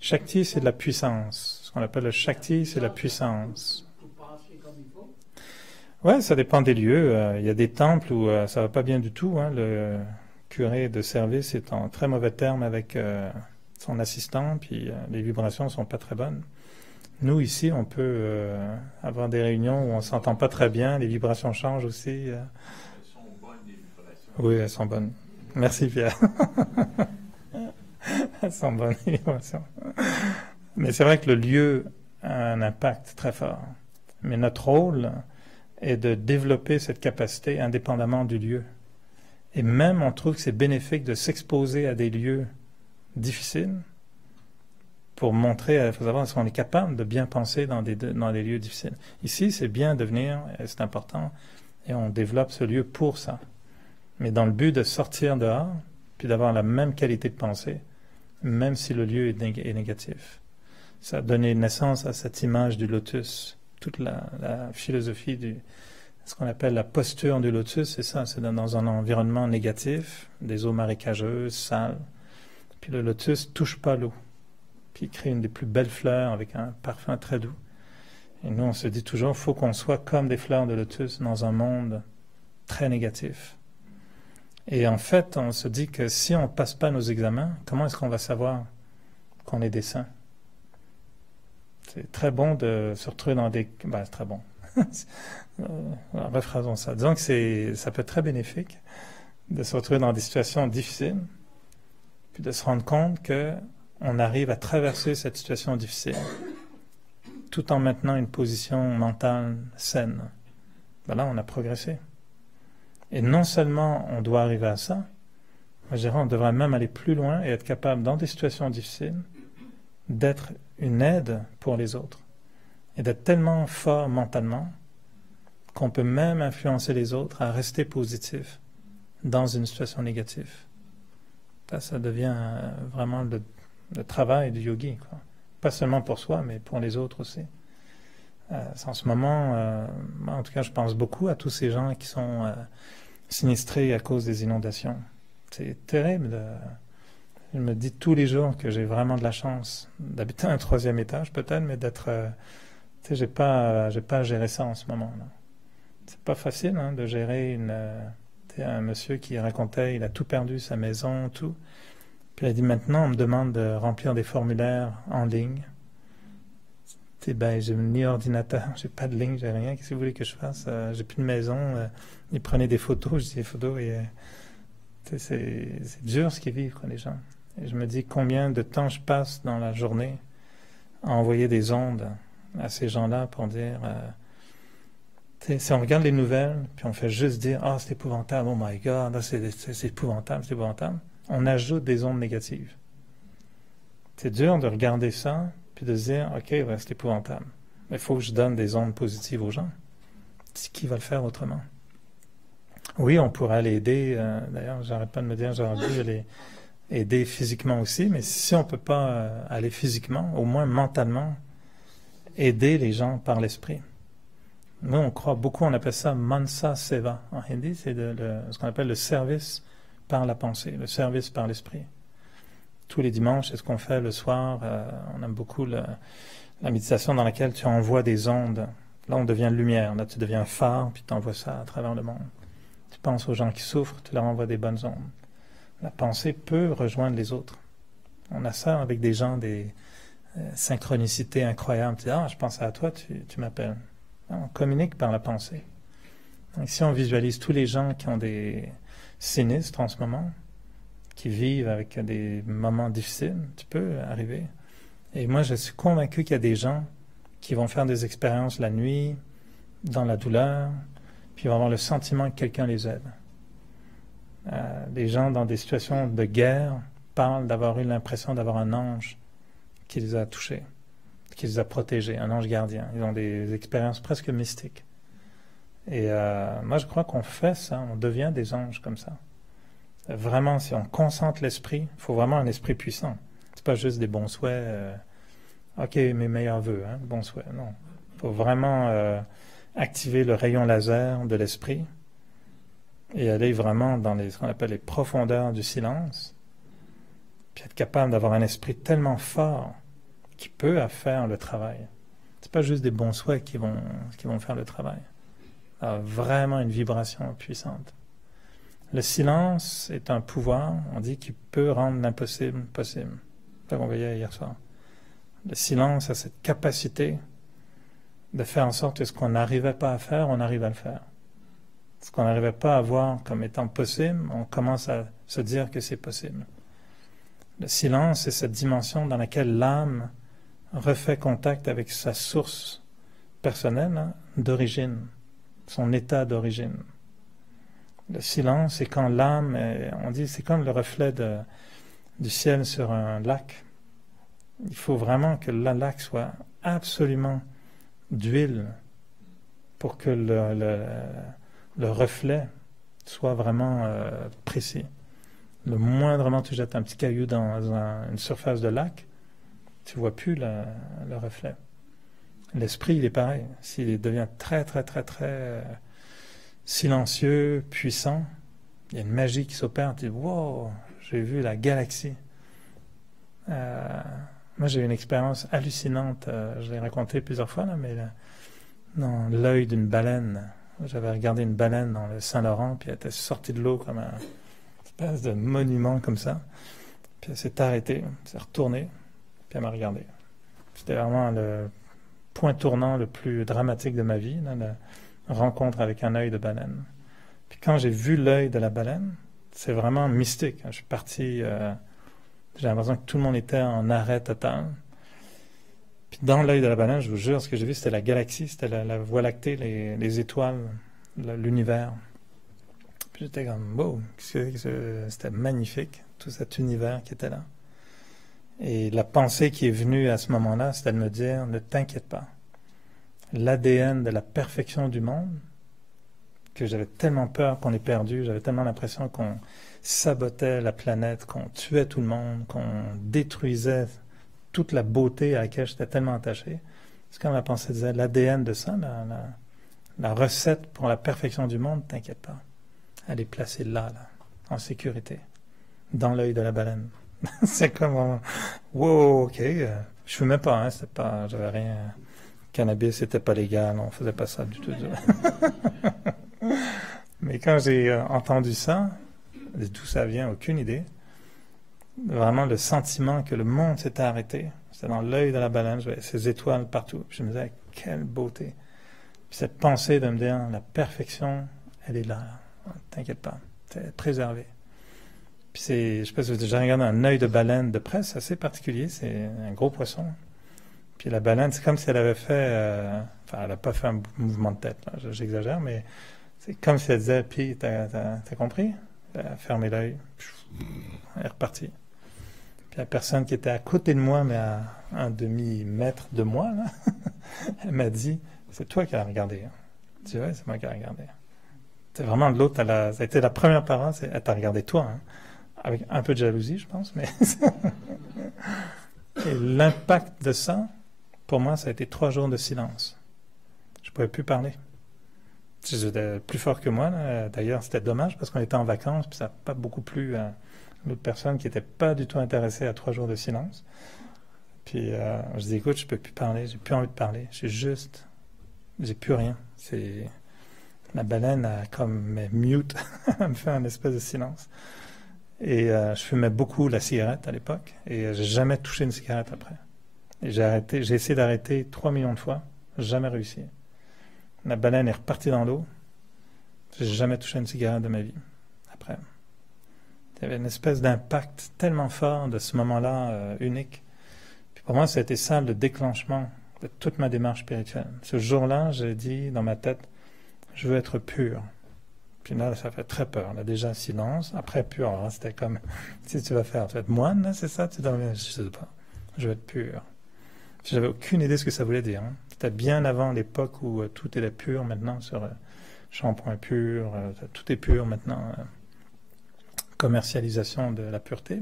Shakti, c'est de la puissance. Ce qu'on appelle le Shakti, c'est la puissance. Pour penser comme il faut. Ouais, ça dépend des lieux. Il y a des temples où ça va pas bien du tout, hein. Le curé de service est en très mauvais terme avec son assistant, puis les vibrations sont pas très bonnes. Nous, ici, on peut avoir des réunions où on s'entend pas très bien, les vibrations changent aussi. Elles sont bonnes, les vibrations. Oui, elles sont bonnes. Merci, Pierre. Elles sont bonnes, les vibrations. Mais c'est vrai que le lieu a un impact très fort. Mais notre rôle est de développer cette capacité indépendamment du lieu. Et même, on trouve que c'est bénéfique de s'exposer à des lieux difficiles pour montrer, il faut savoir, qu'on est capable de bien penser dans des lieux difficiles. Ici, c'est bien de venir, et c'est important, et on développe ce lieu pour ça. Mais dans le but de sortir dehors, puis d'avoir la même qualité de pensée, même si le lieu est négatif. Ça a donné naissance à cette image du lotus. Toute la philosophie ce qu'on appelle la posture du lotus, c'est ça, c'est dans un environnement négatif, des eaux marécageuses, sales. Puis le lotus touche pas l'eau. Puis il crée une des plus belles fleurs avec un parfum très doux. Et nous, on se dit toujours, il faut qu'on soit comme des fleurs de lotus dans un monde très négatif. Et en fait, on se dit que si on ne passe pas nos examens, comment est-ce qu'on va savoir qu'on est des saints? C'est très bon de se retrouver dans des... Ben, c'est très bon. Rephrasons ça. Disons que ça peut être très bénéfique de se retrouver dans des situations difficiles, puis de se rendre compte qu'on arrive à traverser cette situation difficile tout en maintenant une position mentale saine. Ben là, on a progressé. Et non seulement on doit arriver à ça, moi je dirais on devrait même aller plus loin et être capable, dans des situations difficiles, d'être une aide pour les autres. Et d'être tellement fort mentalement qu'on peut même influencer les autres à rester positifs dans une situation négative. Ça devient vraiment le travail du yogi, quoi. Pas seulement pour soi, mais pour les autres aussi. En ce moment, en tout cas, je pense beaucoup à tous ces gens qui sont sinistrés à cause des inondations. C'est terrible. Je me dis tous les jours que j'ai vraiment de la chance d'habiter un 3e étage, peut-être, mais d'être... j'ai pas à gérer ça en ce moment. Là. C'est pas facile hein, de gérer un monsieur qui racontait, il a tout perdu, sa maison, tout. Puis il a dit, maintenant, on me demande de remplir des formulaires en ligne. Ben, j'ai ni ordinateur, j'ai pas de ligne, j'ai rien. Qu'est-ce que vous voulez que je fasse? J'ai plus de maison. Ils prenaient des photos, je dis, les photos, et c'est dur ce qu'ils vivent, quoi, les gens. Et je me dis combien de temps je passe dans la journée à envoyer des ondes à ces gens-là pour dire... si on regarde les nouvelles, puis on fait juste dire « Ah, c'est épouvantable, oh my God, c'est épouvantable, c'est épouvantable », on ajoute des ondes négatives. C'est dur de regarder ça, puis de se dire « Ok, ouais, c'est épouvantable, mais il faut que je donne des ondes positives aux gens. » Qui va le faire autrement? Oui, on pourrait aller aider, d'ailleurs, j'arrête pas de me dire, j'aurais dû aller aider physiquement aussi, mais si on ne peut pas aller physiquement, au moins mentalement, aider les gens par l'esprit. Nous, on croit beaucoup, on appelle ça Mansa Seva. En hindi, c'est ce qu'on appelle le service par la pensée, le service par l'esprit. Tous les dimanches, c'est ce qu'on fait le soir. On aime beaucoup la méditation dans laquelle tu envoies des ondes. Là, on devient lumière. Là, tu deviens phare, puis tu envoies ça à travers le monde. Tu penses aux gens qui souffrent, tu leur envoies des bonnes ondes. La pensée peut rejoindre les autres. On a ça avec des gens, des synchronicités incroyables. Tu dis, ah, je pense à toi, tu m'appelles. On communique par la pensée. Donc, si on visualise tous les gens qui ont des sinistres en ce moment, qui vivent avec des moments difficiles, tu peux arriver. Et moi, je suis convaincu qu'il y a des gens qui vont faire des expériences la nuit, dans la douleur, puis ils vont avoir le sentiment que quelqu'un les aide. Les gens dans des situations de guerre parlent d'avoir eu l'impression d'avoir un ange qui les a touchés, qui les a protégés, un ange gardien. Ils ont des expériences presque mystiques. Et moi, je crois qu'on fait ça, on devient des anges comme ça. Vraiment, si on concentre l'esprit, il faut vraiment un esprit puissant. C'est pas juste des bons souhaits. OK, mes meilleurs vœux, hein, bons souhaits. Non. Il faut vraiment activer le rayon laser de l'esprit et aller vraiment dans ce qu'on appelle les profondeurs du silence, puis être capable d'avoir un esprit tellement fort qui peut faire le travail. C'est pas juste des bons souhaits qui vont faire le travail. Vraiment une vibration puissante. Le silence est un pouvoir, on dit, qui peut rendre l'impossible possible. C'est ça qu'on voyait hier soir. Le silence a cette capacité de faire en sorte que ce qu'on n'arrivait pas à faire, on arrive à le faire. Ce qu'on n'arrivait pas à voir comme étant possible, on commence à se dire que c'est possible. Le silence, c'est cette dimension dans laquelle l'âme refait contact avec sa source personnelle, hein, d'origine, son état d'origine. Le silence, c'est quand l'âme, on dit, c'est comme le reflet du ciel sur un lac. Il faut vraiment que le lac soit absolument d'huile pour que le reflet soit vraiment précis. Le moindrement tu jettes un petit caillou dans une surface de lac, tu ne vois plus le reflet. L'esprit, il est pareil. S'il devient très, très, très, très silencieux, puissant, il y a une magie qui s'opère. Tu dis, wow, j'ai vu la galaxie. Moi, j'ai eu une expérience hallucinante. Je l'ai raconté plusieurs fois, là, mais dans l'œil d'une baleine. J'avais regardé une baleine dans le Saint-Laurent, puis elle était sortie de l'eau comme un espèce de monument comme ça. Puis elle s'est arrêtée, elle s'est retournée, puis elle m'a regardé. C'était vraiment le point tournant le plus dramatique de ma vie, là, la rencontre avec un œil de baleine. Puis quand j'ai vu l'œil de la baleine, c'est vraiment mystique. Je suis parti, j'ai l'impression que tout le monde était en arrêt total. Puis dans l'œil de la baleine, je vous jure, ce que j'ai vu, c'était la galaxie, c'était la Voie lactée, les étoiles, l'univers. Puis j'étais comme, wow, c'était magnifique, tout cet univers qui était là. Et la pensée qui est venue à ce moment-là, c'était de me dire, ne t'inquiète pas. L'ADN de la perfection du monde, que j'avais tellement peur qu'on ait perdu, j'avais tellement l'impression qu'on sabotait la planète, qu'on tuait tout le monde, qu'on détruisait toute la beauté à laquelle j'étais tellement attaché. C'est comme la pensée disait, l'ADN de ça, la recette pour la perfection du monde, t'inquiète pas. Elle est placée là, en sécurité, dans l'œil de la baleine. C'est comme, wow, ok, je fumais pas, hein, c'était pas, j'avais rien, cannabis, c'était pas légal, on faisait pas ça du tout. Mais quand j'ai entendu ça, d'où ça vient, aucune idée. Vraiment le sentiment que le monde s'était arrêté. C'était dans l'œil de la baleine, je voyais ces étoiles partout. Puis je me disais, quelle beauté. Puis cette pensée de me dire, la perfection, elle est là. T'inquiète pas, c'est préservé. Puis je sais pas si vous avez déjà regardé un œil de baleine de près, c'est assez particulier, c'est un gros poisson. Puis la baleine, c'est comme si elle avait fait, enfin elle n'a pas fait un mouvement de tête, là, j'exagère, mais c'est comme si elle disait, puis t'as compris? Elle a fermé l'œil, elle est repartie. Puis la personne qui était à côté de moi, mais à un demi-mètre de moi, là, elle m'a dit, c'est toi qui l'as regardé. Hein. Je dis, ouais, c'est moi qui l'ai regardé. C'est vraiment de l'autre, ça a été la première parole, c'est, elle t'a regardé toi, hein. Avec un peu de jalousie, je pense, mais... Et l'impact de ça, pour moi, ça a été 3 jours de silence. Je ne pouvais plus parler. C'était plus fort que moi, là. D'ailleurs, c'était dommage parce qu'on était en vacances, puis ça n'a pas beaucoup plu à l'autre personne qui n'était pas du tout intéressée à 3 jours de silence. Puis je dis, écoute, je ne peux plus parler, j'ai plus envie de parler. J'ai plus rien. La baleine a comme mute, elle me fait un espèce de silence. Et je fumais beaucoup la cigarette à l'époque, et j'ai jamais touché une cigarette après. Et j'ai essayé d'arrêter 3 millions de fois, jamais réussi. La baleine est repartie dans l'eau, j'ai jamais touché une cigarette de ma vie après. Il y avait une espèce d'impact tellement fort de ce moment-là unique. Puis pour moi, ça a été ça le déclenchement de toute ma démarche spirituelle. Ce jour-là, j'ai dit dans ma tête, je veux être pur. Puis là, ça fait très peur. Là, déjà, silence. Après, pur. Alors, c'était comme, si tu vas faire, tu vas être moine, là, c'est ça? Je sais pas. Je vais être pur. J'avais aucune idée de ce que ça voulait dire. Hein. C'était bien avant l'époque où tout était pur. Maintenant, sur shampoing pur, tout est pur maintenant. Commercialisation de la pureté.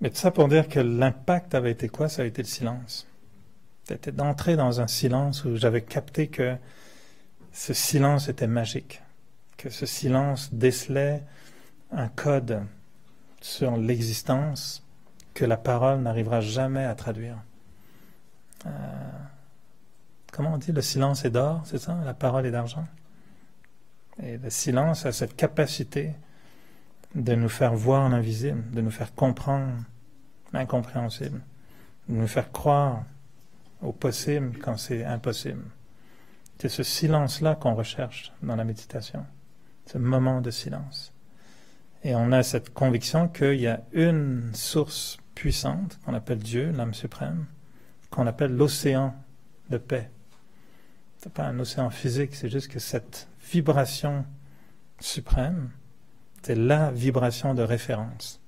Mais tout ça pour dire que l'impact avait été quoi? Ça a été le silence. C'était d'entrer dans un silence où j'avais capté que ce silence était magique. Que ce silence décelait un code sur l'existence que la parole n'arrivera jamais à traduire. Comment on dit? Le silence est d'or, c'est ça? La parole est d'argent. Et le silence a cette capacité de nous faire voir l'invisible, de nous faire comprendre l'incompréhensible, de nous faire croire au possible quand c'est impossible. C'est ce silence-là qu'on recherche dans la méditation, ce moment de silence. Et on a cette conviction qu'il y a une source puissante, qu'on appelle Dieu, l'âme suprême, qu'on appelle l'océan de paix. Ce n'est pas un océan physique, c'est juste que cette vibration suprême, c'est la vibration de référence,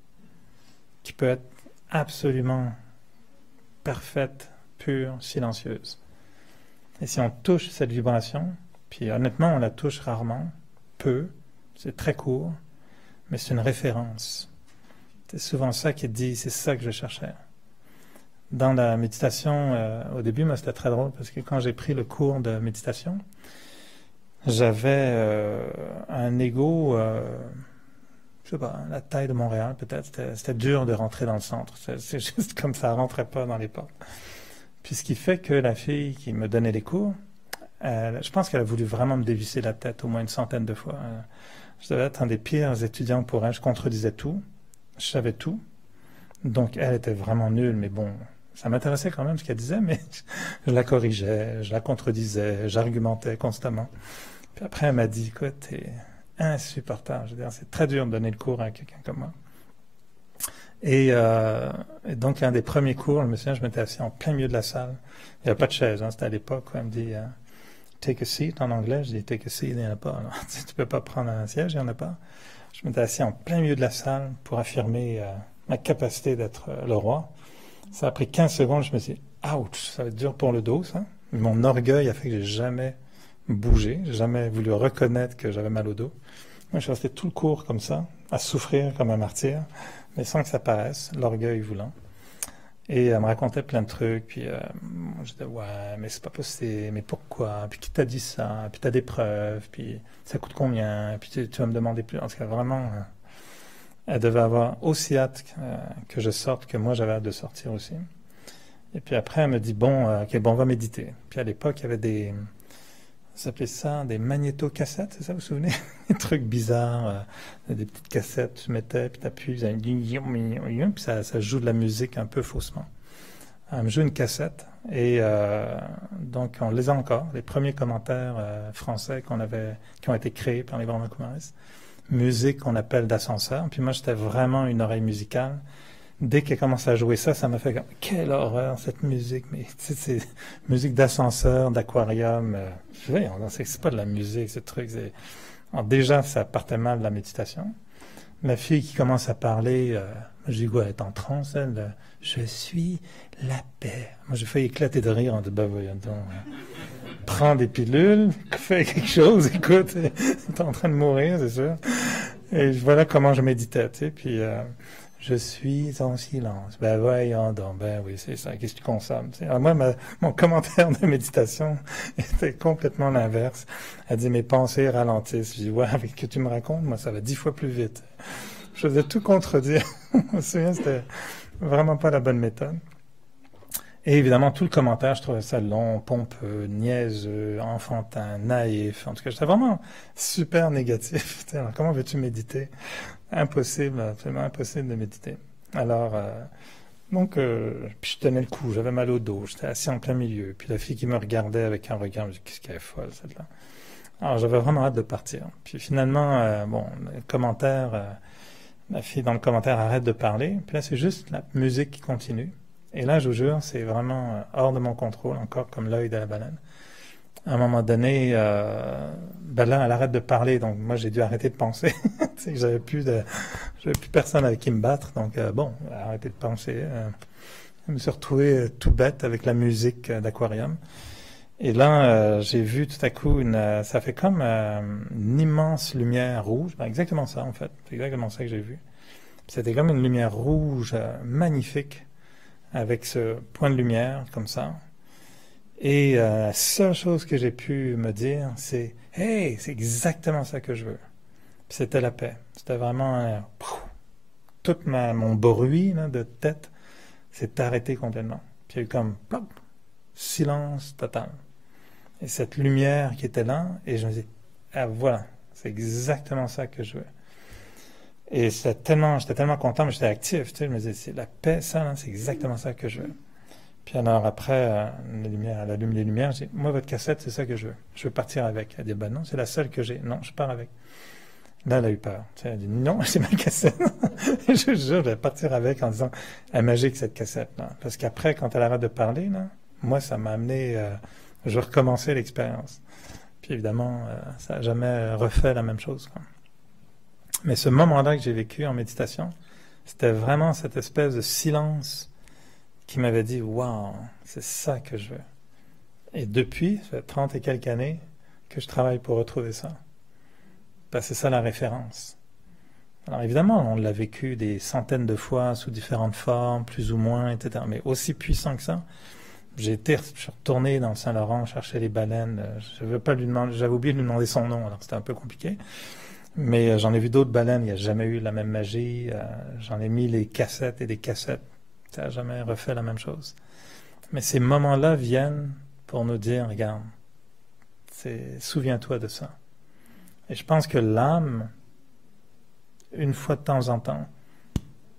qui peut être absolument parfaite, pure, silencieuse. Et si on touche cette vibration, puis honnêtement on la touche rarement, peu, c'est très court, mais c'est une référence. C'est souvent ça qui est dit, c'est ça que je cherchais. Dans la méditation, au début, moi c'était très drôle, parce que quand j'ai pris le cours de méditation, j'avais un ego, je sais pas, la taille de Montréal peut-être, c'était dur de rentrer dans le centre, c'est juste comme ça rentrait pas dans les portes. Puis ce qui fait que la fille qui me donnait les cours, je pense qu'elle a voulu vraiment me dévisser la tête au moins une centaine de fois. Je devais être un des pires étudiants pour elle, je contredisais tout, je savais tout, donc elle était vraiment nulle, mais bon, ça m'intéressait quand même ce qu'elle disait, mais je la corrigeais, je la contredisais, j'argumentais constamment. Puis après elle m'a dit, écoute, t'es insupportable, je veux dire, c'est très dur de donner le cours à quelqu'un comme moi. Et donc, un des premiers cours, je me souviens, je m'étais assis en plein milieu de la salle. Il n'y avait pas de chaise, hein, c'était à l'époque où elle me dit take a seat en anglais. Je dis take a seat, il n'y en a pas. Tu ne peux pas prendre un siège, il n'y en a pas. Je m'étais assis en plein milieu de la salle pour affirmer ma capacité d'être le roi. Ça a pris 15 secondes, je me suis dit, ouch, ça va être dur pour le dos, ça. Mon orgueil a fait que j'ai jamais bougé, j'ai jamais voulu reconnaître que j'avais mal au dos. Moi, je suis resté tout le cours comme ça, à souffrir comme un martyr, mais sans que ça paraisse, l'orgueil voulant. Et elle me racontait plein de trucs, puis je disais, ouais, mais c'est pas possible, mais pourquoi? Puis qui t'a dit ça? Puis t'as des preuves, puis ça coûte combien? Puis tu vas me demander plus. En tout cas, vraiment, elle devait avoir aussi hâte que je sorte, que moi j'avais hâte de sortir aussi. Et puis après, elle me dit, bon, ok, bon, on va méditer. Puis à l'époque, il y avait des... Ça s'appelait ça des magnéto-cassettes, c'est ça, vous vous souvenez? Des trucs bizarres, des petites cassettes, tu mettais, puis t'appuies, puis ça joue de la musique un peu faussement. Elle me joue une cassette, et donc on les a encore, les premiers commentaires français qui ont été créés par les Brahma Kumaris. Musique qu'on appelle d'ascenseur, puis moi j'étais vraiment une oreille musicale. Dès qu'elle commence à jouer ça, ça m'a fait comme, quelle horreur cette musique, mais tu sais, c'est musique d'ascenseur, d'aquarium, c'est pas de la musique, ce truc. Alors déjà, ça partait mal de la méditation. Ma fille qui commence à parler, je dis, ouais, elle est en transe, elle, je suis la paix. Moi, j'ai failli éclater de rire en disant, bah voyons donc, prends des pilules, fais quelque chose, écoute, t'es en train de mourir, c'est sûr. Et voilà comment je méditais, tu sais, puis... je suis en silence. Ben voyons donc, ben oui, c'est ça. Qu'est-ce que tu consommes? Alors moi, mon commentaire de méditation était complètement l'inverse. Elle dit, mes pensées ralentissent. Je dis, ouais, avec ce que tu me racontes, moi, ça va 10 fois plus vite. Je faisais tout contredire. Je me souviens, c'était vraiment pas la bonne méthode. Et évidemment, tout le commentaire, je trouvais ça long, pompeux, niaiseux, enfantin, naïf. En tout cas, j'étais vraiment super négatif. Alors, comment veux-tu méditer? Impossible, absolument impossible de méditer. Alors, puis je tenais le coup, j'avais mal au dos, j'étais assis en plein milieu. Puis la fille qui me regardait avec un regard, je me dis, qu'est-ce qu'elle est folle, celle-là. Alors, j'avais vraiment hâte de partir. Puis finalement, le commentaire, la fille dans le commentaire arrête de parler. Puis là, c'est juste la musique qui continue. Et là, je vous jure, c'est vraiment hors de mon contrôle, encore comme l'œil de la baleine. à un moment donné, ben là, elle arrête de parler, donc moi j'ai dû arrêter de penser. Tu sais, j'avais plus personne avec qui me battre, donc bon, arrêter de penser. Je me suis retrouvé tout bête avec la musique d'Aquarium. Et là, j'ai vu tout à coup ça fait comme une immense lumière rouge. Ben, exactement ça, en fait. C'est exactement ça que j'ai vu. C'était comme une lumière rouge magnifique avec ce point de lumière comme ça. Et la seule chose que j'ai pu me dire, c'est « Hey, c'est exactement ça que je veux. » Puis c'était la paix. C'était vraiment tout mon bruit là, de tête s'est arrêté complètement. Puis il y a eu comme plop, silence total. Et cette lumière qui était là, et je me dis, ah voilà, c'est exactement ça que je veux. Et j'étais tellement content, mais j'étais actif, tu sais, je me disais, c'est la paix, ça, là, c'est exactement ça que je veux. Puis alors après, elle allume les lumières, je dis, moi, votre cassette, c'est ça que je veux. Je veux partir avec. Elle dit, ben non, c'est la seule que j'ai. Non, je pars avec. Là, elle a eu peur. Tu sais, elle dit, non, c'est ma cassette. Je jure, je vais partir avec en disant, elle est magique, cette cassette-là. Parce qu'après, quand elle arrête de parler, là, moi, ça m'a amené, je recommençais l'expérience. Puis évidemment, ça n'a jamais refait la même chose, quoi. Mais ce moment-là que j'ai vécu en méditation, c'était vraiment cette espèce de silence qui m'avait dit, waouh, c'est ça que je veux. Et depuis, ça fait 30 et quelques années que je travaille pour retrouver ça. Parce que c'est ça la référence. Alors évidemment, on l'a vécu des centaines de fois sous différentes formes, plus ou moins, etc. Mais aussi puissant que ça, je suis retourné dans le Saint-Laurent chercher les baleines. Je veux pas lui demander, j'avais oublié de lui demander son nom, alors c'était un peu compliqué. Mais j'en ai vu d'autres baleines, il n'y a jamais eu la même magie. J'en ai mis les cassettes et des cassettes. Ça n'a jamais refait la même chose. Mais ces moments-là viennent pour nous dire, regarde, souviens-toi de ça. Et je pense que l'âme, une fois de temps en temps,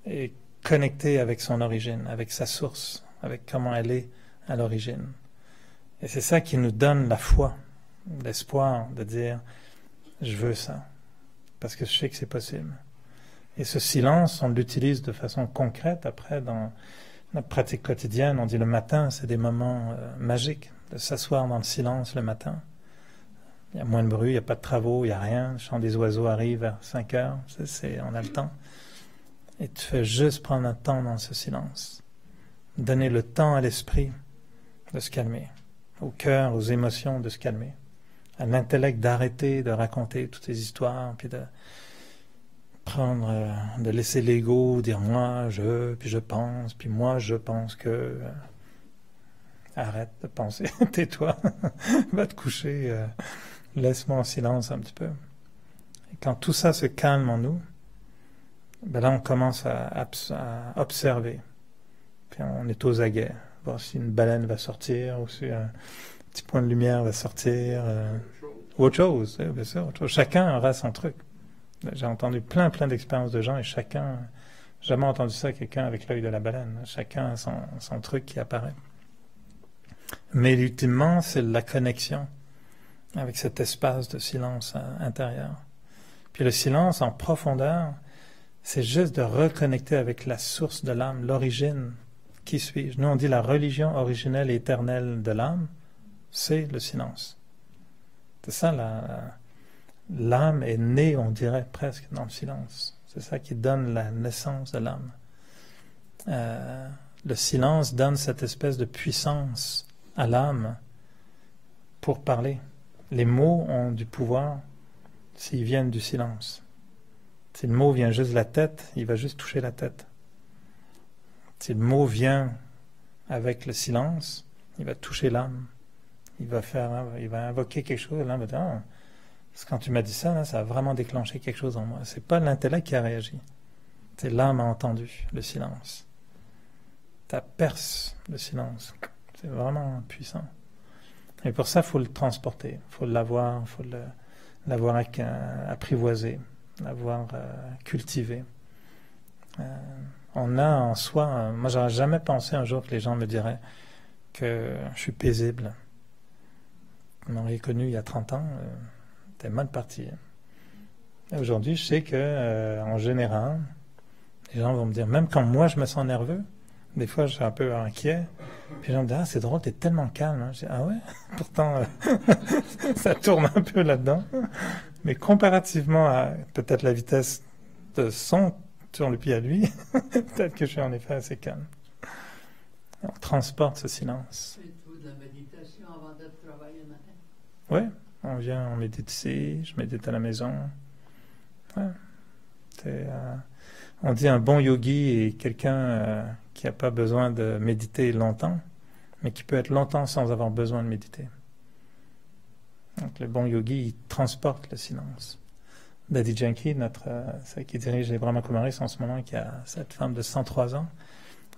est connectée avec son origine, avec sa source, avec comment elle est à l'origine. Et c'est ça qui nous donne la foi, l'espoir de dire, je veux ça, parce que je sais que c'est possible. Et ce silence, on l'utilise de façon concrète après dans notre pratique quotidienne. On dit le matin, c'est des moments magiques, de s'asseoir dans le silence le matin. Il y a moins de bruit, il n'y a pas de travaux, il n'y a rien. Le chant des oiseaux arrive vers 5 heures, on a le temps. Et tu fais juste prendre un temps dans ce silence. Donner le temps à l'esprit de se calmer, au cœur, aux émotions de se calmer, à l'intellect d'arrêter de raconter toutes ces histoires, puis de de laisser l'ego dire moi, puis je pense, puis moi je pense que... Arrête de penser, tais-toi, va te coucher, laisse-moi en silence un petit peu. Et quand tout ça se calme en nous, ben là on commence à observer. Puis on est aux aguets, voir si une baleine va sortir, ou si un petit point de lumière va sortir, ou autre chose, bien sûr, autre chose. Chacun aura son truc. J'ai entendu plein d'expériences de gens, et chacun, jamais entendu ça, quelqu'un avec l'œil de la baleine. Chacun a son truc qui apparaît. Mais ultimement, c'est la connexion avec cet espace de silence intérieur. Puis le silence en profondeur, c'est juste de reconnecter avec la source de l'âme, l'origine. Qui suis-je? Nous, on dit la religion originelle et éternelle de l'âme, c'est le silence. C'est ça, l'âme est née, on dirait presque, dans le silence. C'est ça qui donne la naissance de l'âme. Le silence donne cette espèce de puissance à l'âme pour parler. Les mots ont du pouvoir s'ils viennent du silence. Si le mot vient juste de la tête, il va juste toucher la tête. Si le mot vient avec le silence, il va toucher l'âme. Il va invoquer quelque chose. L'âme va dire, parce que quand tu m'as dit ça, là, ça a vraiment déclenché quelque chose en moi. C'est pas l'intellect qui a réagi. C'est l'âme a entendu le silence. Ça perce le silence. C'est vraiment puissant. Et pour ça, il faut le transporter. Il faut l'avoir, il faut l'avoir apprivoisé, l'avoir cultivé. On a en soi... moi, j'aurais jamais pensé un jour que les gens me diraient que je suis paisible. On m'aurait connu il y a 30 ans, c'était mal parti. Et aujourd'hui, je sais que en général, les gens vont me dire, même quand moi je me sens nerveux, Des fois, je suis un peu inquiet. Puis les gens me disent, ah, c'est drôle, t'es tellement calme. Hein. Je dis, ah ouais? Pourtant, ça tourne un peu là-dedans. Mais comparativement à peut-être la vitesse de son sur le pied à lui, peut-être que je suis en effet assez calme. On transporte ce silence. Faites-vous de la méditation avant de travailler le matin? Oui, on vient, on médite ici, je médite à la maison. Ouais. On dit un bon yogi est quelqu'un qui n'a pas besoin de méditer longtemps, mais qui peut être longtemps sans avoir besoin de méditer. Donc le bon yogi, il transporte le silence. Daddy Yankee, celle qui dirige les Brahma Kumaris en ce moment, qui a cette femme de 103 ans,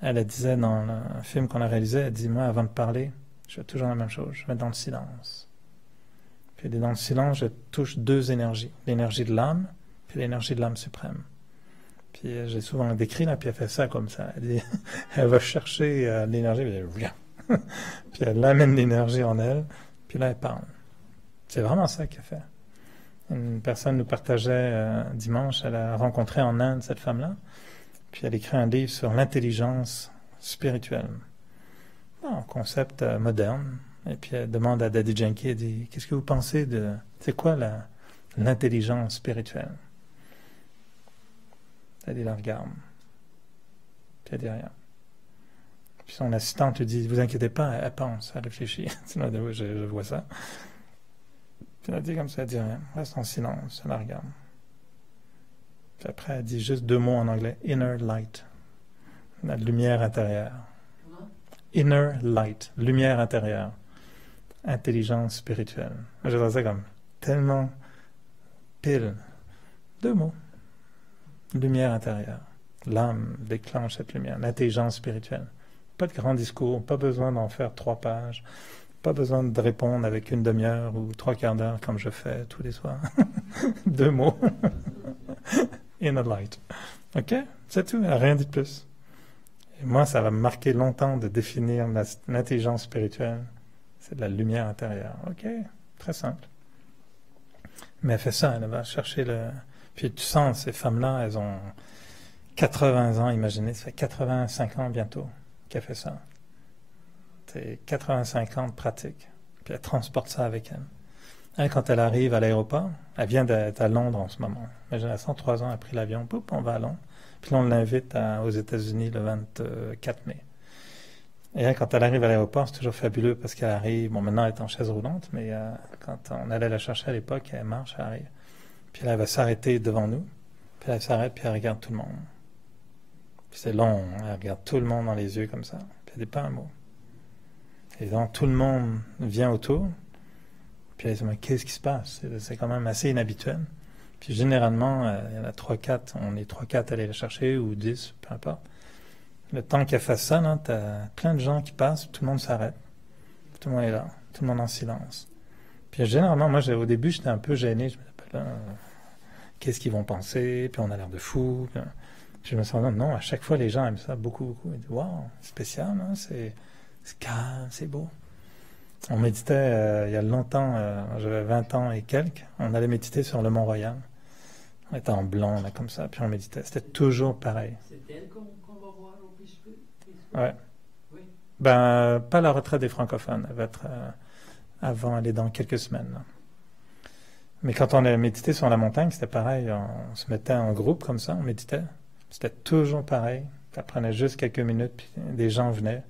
elle disait dans un film qu'on a réalisé, elle dit, moi, avant de parler, je fais toujours la même chose, je vais dans le silence. Puis dans le silence, je touche deux énergies, l'énergie de l'âme, puis l'énergie de l'âme suprême. Puis j'ai souvent décrit, là, puis elle fait ça comme ça. Elle dit, elle va chercher l'énergie, puis elle vient. Puis elle amène l'énergie en elle, puis là, elle parle. C'est vraiment ça qu'elle fait. Une personne nous partageait dimanche, elle a rencontré en Inde cette femme-là, puis elle écrit un livre sur l'intelligence spirituelle. Un concept moderne. Et puis elle demande à Daddy Yankee, elle dit, qu'est-ce que vous pensez de... C'est quoi l'intelligence spirituelle? Elle la regarde. Puis elle dit rien. Puis son assistante lui dit, vous inquiétez pas, elle pense, elle réfléchit. Sinon, oui, je vois ça. Puis elle dit comme ça, elle dit rien. Reste en silence, elle la regarde. Puis après, elle dit juste deux mots en anglais. Inner light. La lumière intérieure. Comment? Inner light. Lumière intérieure. Intelligence spirituelle. Je vois ça comme tellement pile. Deux mots. Lumière intérieure. L'âme déclenche cette lumière. L'intelligence spirituelle. Pas de grand discours. Pas besoin d'en faire 3 pages. Pas besoin de répondre avec 1 demi-heure ou 3 quarts d'heure comme je fais tous les soirs. 2 mots. Inner light. OK? C'est tout. Rien dit de plus. Et moi, ça va me marquer longtemps de définir l'intelligence spirituelle. C'est de la lumière intérieure. OK? Très simple. Mais elle fait ça. Elle va chercher le... Puis tu sens, ces femmes-là, elles ont 80 ans, imaginez. Ça fait 85 ans bientôt qu'elle fait ça. C'est 85 ans de pratique. Puis elle transporte ça avec elle. Elle, quand elle arrive à l'aéroport, elle vient d'être à Londres en ce moment. Imagine, à 103 ans, elle a pris l'avion, poup, on va à Londres. Puis là, on l'invite aux États-Unis le 24 mai. Et elle, quand elle arrive à l'aéroport, c'est toujours fabuleux parce qu'elle arrive, bon, maintenant elle est en chaise roulante, mais quand on allait la chercher à l'époque, elle marche, elle arrive. Puis là, elle va s'arrêter devant nous. Puis elle s'arrête, puis elle regarde tout le monde. Puis c'est long, elle regarde tout le monde dans les yeux comme ça. Puis elle dit pas un mot. Et donc, tout le monde vient autour. Puis elle dit, mais qu'est-ce qui se passe? C'est quand même assez inhabituel. Puis généralement, il y en a 3-4, on est 3-4 à aller la chercher, ou 10, peu importe. Le temps qu'elle fasse ça, là, t'as plein de gens qui passent, tout le monde s'arrête. Tout le monde est là, tout le monde en silence. Puis généralement, moi, au début, j'étais un peu gêné. Je me disais, qu'est-ce qu'ils vont penser? Puis on a l'air de fou. Puis je me sens, non, à chaque fois, les gens aiment ça beaucoup, beaucoup. Ils disent, waouh, spécial, hein? C'est calme, c'est beau. On méditait il y a longtemps, j'avais 20 ans et quelques, on allait méditer sur le Mont-Royal. On était en blanc, là, comme ça, puis on méditait. C'était toujours pareil. C'est elle qu'on va voir au Biscuit? Ouais. Oui. Ben, pas la retraite des francophones. Elle va être avant, elle est dans quelques semaines. Là. Mais quand on a médité sur la montagne, c'était pareil. On se mettait en groupe comme ça, on méditait. C'était toujours pareil. Ça prenait juste quelques minutes, puis des gens venaient.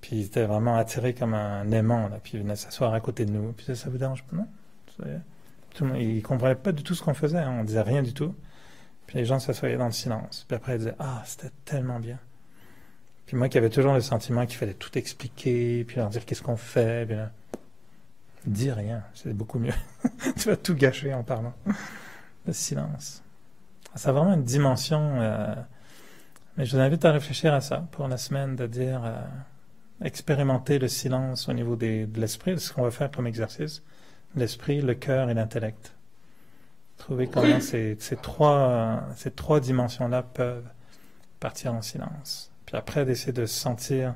Puis ils étaient vraiment attirés comme un aimant, là. Puis ils venaient s'asseoir à côté de nous. Puis ça vous dérange pas? Non? Tout le monde, ils ne comprenaient pas du tout ce qu'on faisait. Hein. On disait rien du tout. Puis les gens s'assoyaient dans le silence. Puis après, ils disaient, ah, c'était tellement bien. Puis moi qui avais toujours le sentiment qu'il fallait tout expliquer, puis leur dire qu'est-ce qu'on fait. Puis là, dis rien, c'est beaucoup mieux. Tu vas tout gâcher en parlant. Le silence. Ça a vraiment une dimension. Mais je vous invite à réfléchir à ça pour la semaine, de dire... expérimenter le silence au niveau de l'esprit, c'est ce qu'on va faire comme exercice. L'esprit, le cœur et l'intellect. Trouver comment ces trois dimensions-là peuvent partir en silence. Puis après, d'essayer de sentir,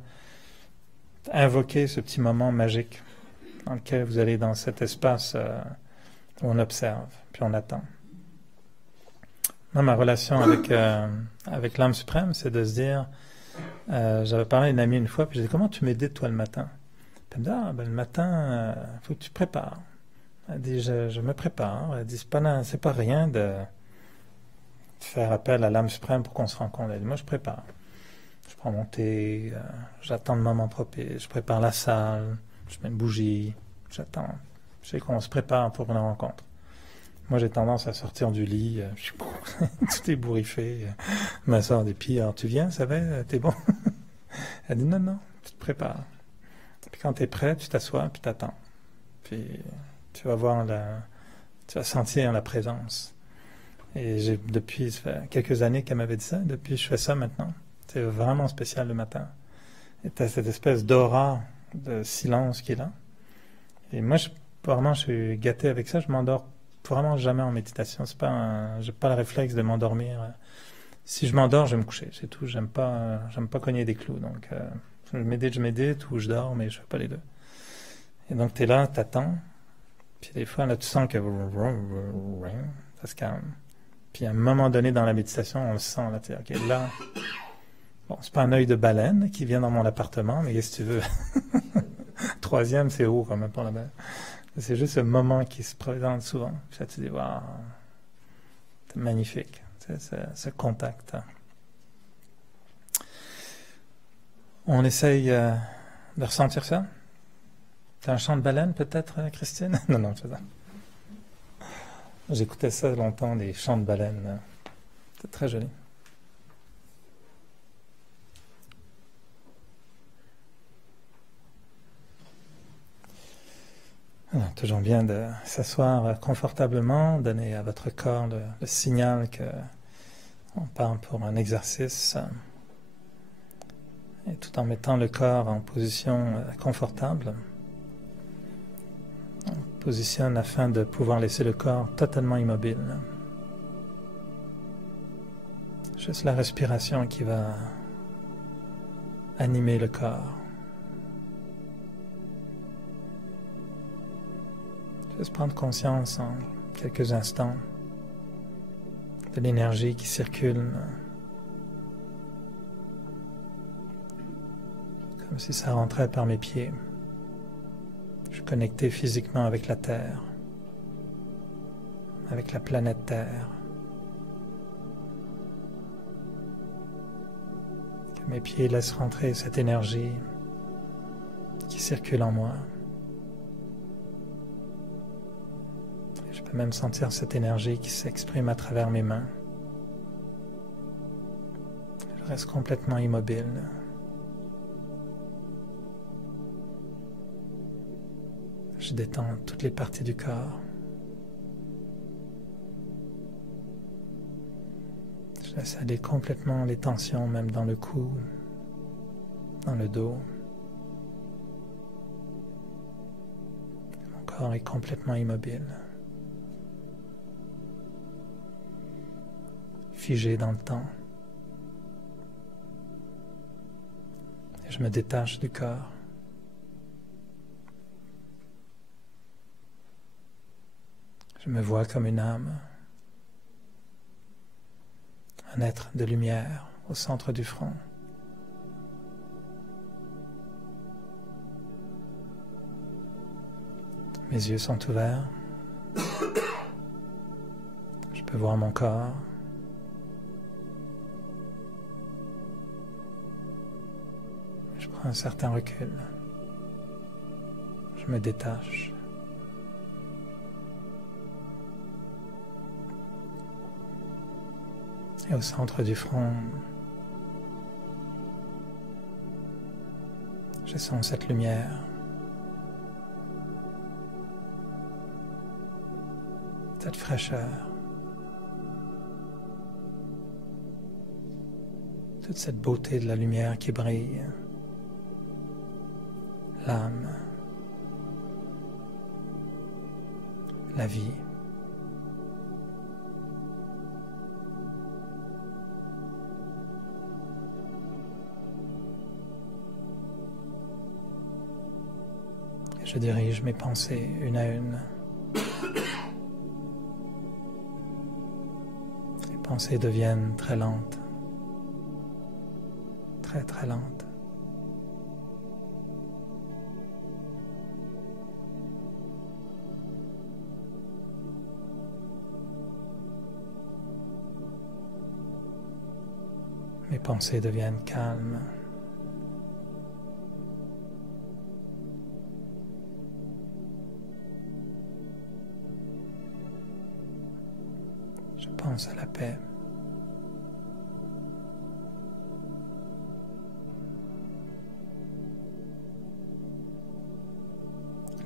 invoquer ce petit moment magique dans lequel vous allez dans cet espace où on observe, puis on attend. Moi, ma relation avec l'âme suprême, c'est de se dire, J'avais parlé à une amie une fois, puis j'ai dit, comment tu médites toi le matin? Puis elle me dit, ah, ben, le matin, faut que tu te prépares. Elle dit, je me prépare. Elle dit, c'est pas rien de faire appel à l'âme suprême pour qu'on se rencontre. Elle dit, moi je prépare. Je prends mon thé, j'attends le moment propice, je prépare la salle, je mets une bougie, j'attends. Je sais qu'on se prépare pour une rencontre. Moi, j'ai tendance à sortir du lit, tout ébouriffé, m'asseoir des pieds. Alors, tu viens, ça va, t'es bon? Elle dit, non, non, tu te prépares. Puis quand t'es prêt, tu t'assois, puis t'attends. Puis tu vas voir tu vas sentir la présence. Et depuis, ça fait quelques années qu'elle m'avait dit ça, depuis je fais ça maintenant. C'est vraiment spécial le matin. Et t'as cette espèce d'aura de silence qui est là. Et moi, vraiment, je suis gâté avec ça, je m'endors vraiment jamais en méditation. J'ai pas le réflexe de m'endormir. Si je m'endors, je vais me coucher, c'est tout. J'aime pas cogner des clous. Donc, je médite ou je dors, mais je fais pas les deux. Et donc, tu es là, t'attends. Puis des fois, là, tu sens que ça se calme. Puis à un moment donné dans la méditation, on le sent, là, tu sais, ok, là, bon, c'est pas un œil de baleine qui vient dans mon appartement, mais qu'est-ce que tu veux? Troisième, c'est haut quand même pour la baleine. C'est juste ce moment qui se présente souvent. Puis là, tu dis, waouh, c'est magnifique, ce contact. On essaye de ressentir ça. T'as un chant de baleine peut-être, Christine? Non, c'est ça. J'écoutais ça longtemps, des chants de baleine. C'est très joli. Alors, toujours bien de s'asseoir confortablement, donner à votre corps le signal qu'on part pour un exercice, et tout en mettant le corps en position confortable. On positionne afin de pouvoir laisser le corps totalement immobile. Juste la respiration qui va animer le corps. Juste prendre conscience en quelques instants de l'énergie qui circule, comme si ça rentrait par mes pieds. Je suis connecté physiquement avec la Terre, avec la planète Terre. Que mes pieds laissent rentrer cette énergie qui circule en moi. Je peux même sentir cette énergie qui s'exprime à travers mes mains. Je reste complètement immobile. Je détends toutes les parties du corps. Je laisse aller complètement les tensions, même dans le cou, dans le dos. Mon corps est complètement immobile. Figé dans le temps. Et je me détache du corps. Je me vois comme une âme, un être de lumière au centre du front. Mes yeux sont ouverts. Je peux voir mon corps. Je prends un certain recul. Je me détache. Et au centre du front, je sens cette lumière. Cette fraîcheur. Toute cette beauté de la lumière qui brille. L'âme. La vie. Je dirige mes pensées une à une. Les pensées deviennent très lentes, très très lente. Mes pensées deviennent calmes. Je pense à la paix.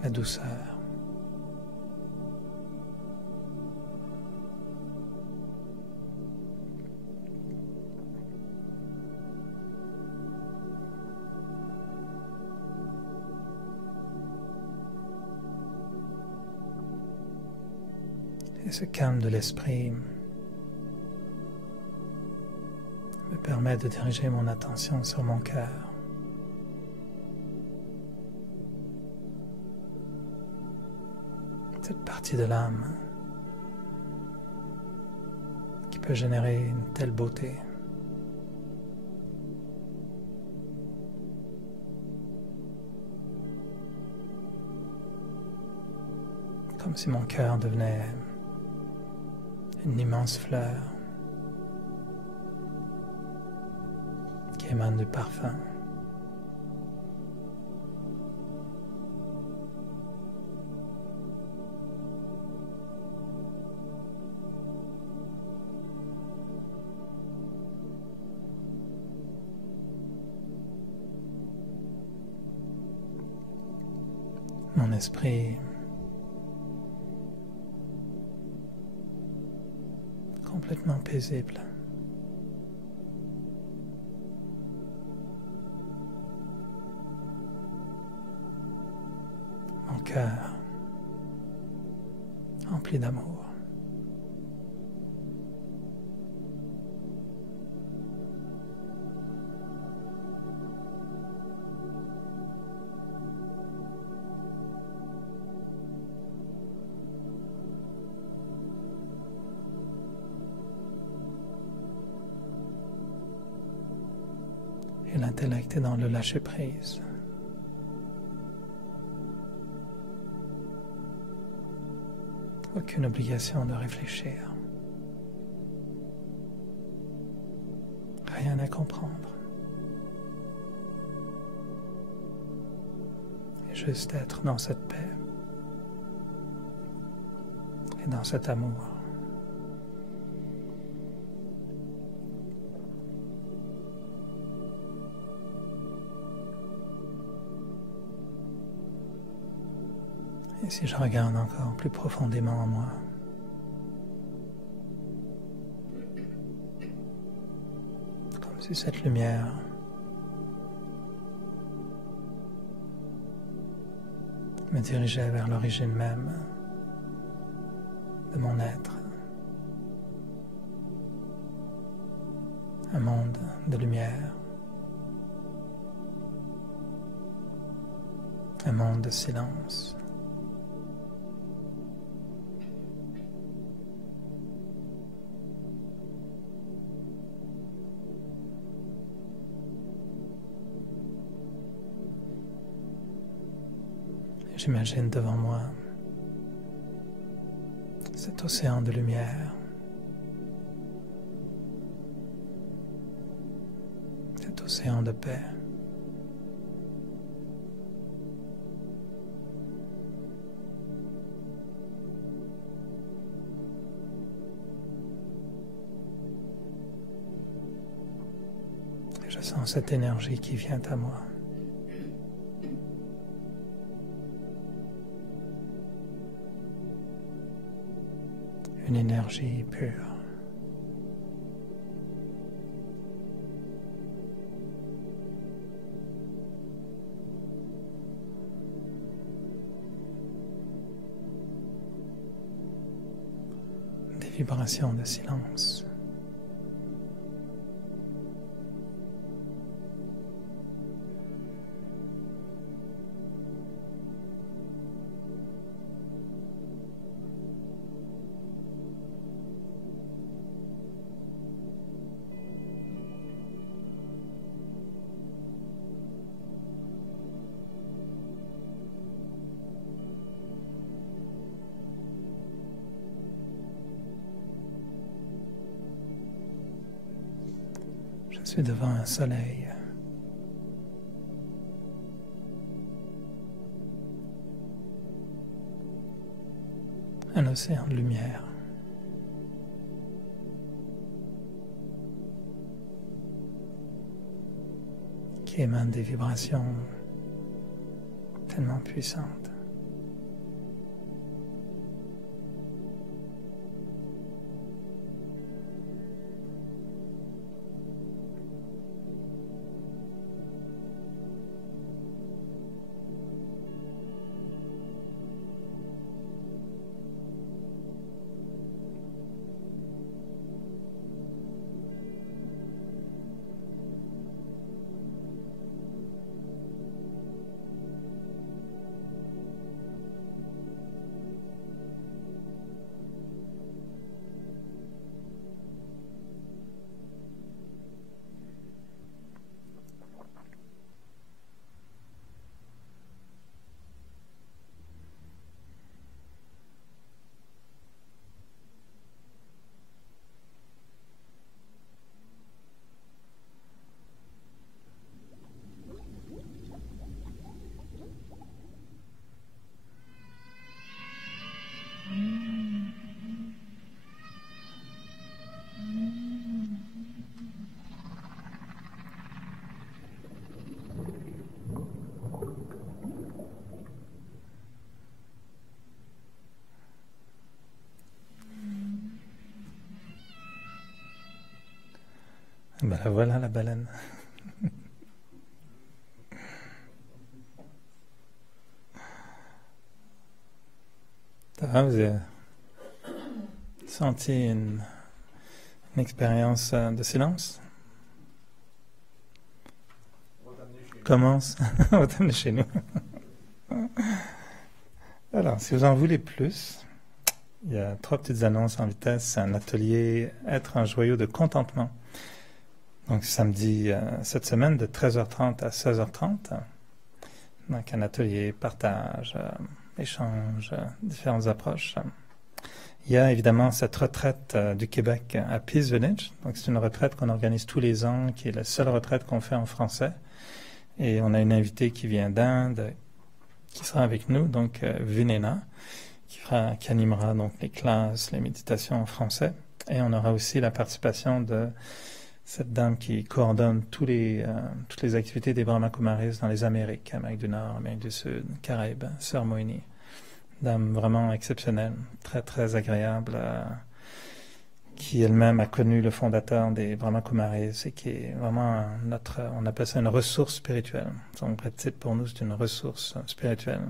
La douceur. Et ce calme de l'esprit me permet de diriger mon attention sur mon cœur. Cette partie de l'âme qui peut générer une telle beauté. Comme si mon cœur devenait une immense fleur qui émane du parfum. Mon esprit complètement paisible. Mon cœur rempli d'amour. Et l'intellect est dans le lâcher-prise. Aucune obligation de réfléchir. Rien à comprendre. Et juste être dans cette paix et dans cet amour. Et si je regarde encore plus profondément en moi, comme si cette lumière me dirigeait vers l'origine même de mon être, un monde de lumière, un monde de silence. J'imagine devant moi cet océan de lumière, cet océan de paix. Et je sens cette énergie qui vient à moi. Une énergie pure. Des vibrations de silence. Je suis devant un soleil. Un océan de lumière. Qui émane des vibrations tellement puissantes. Ben la voilà la baleine. Ça va, vous avez senti une expérience de silence? Commence. On va t'amener chez nous. Alors, si vous en voulez plus, il y a 3 petites annonces en vitesse. C'est un atelier Être un joyau de contentement. Donc samedi, cette semaine, de 13h30 à 16h30. Donc un atelier, partage, échange, différentes approches. Il y a évidemment cette retraite du Québec à Peace Village. Donc c'est une retraite qu'on organise tous les ans, qui est la seule retraite qu'on fait en français. Et on a une invitée qui vient d'Inde, qui sera avec nous, donc Vinena, qui animera donc les classes, les méditations en français. Et on aura aussi la participation de cette dame qui coordonne toutes les activités des Brahma Kumaris dans les Amériques, Amérique du Nord, Amérique du Sud, Caraïbes, Sœur Moini. Dame vraiment exceptionnelle, très très agréable, qui elle-même a connu le fondateur des Brahma Kumaris et qui est vraiment on appelle ça une ressource spirituelle. Son vrai titre pour nous, c'est une ressource spirituelle.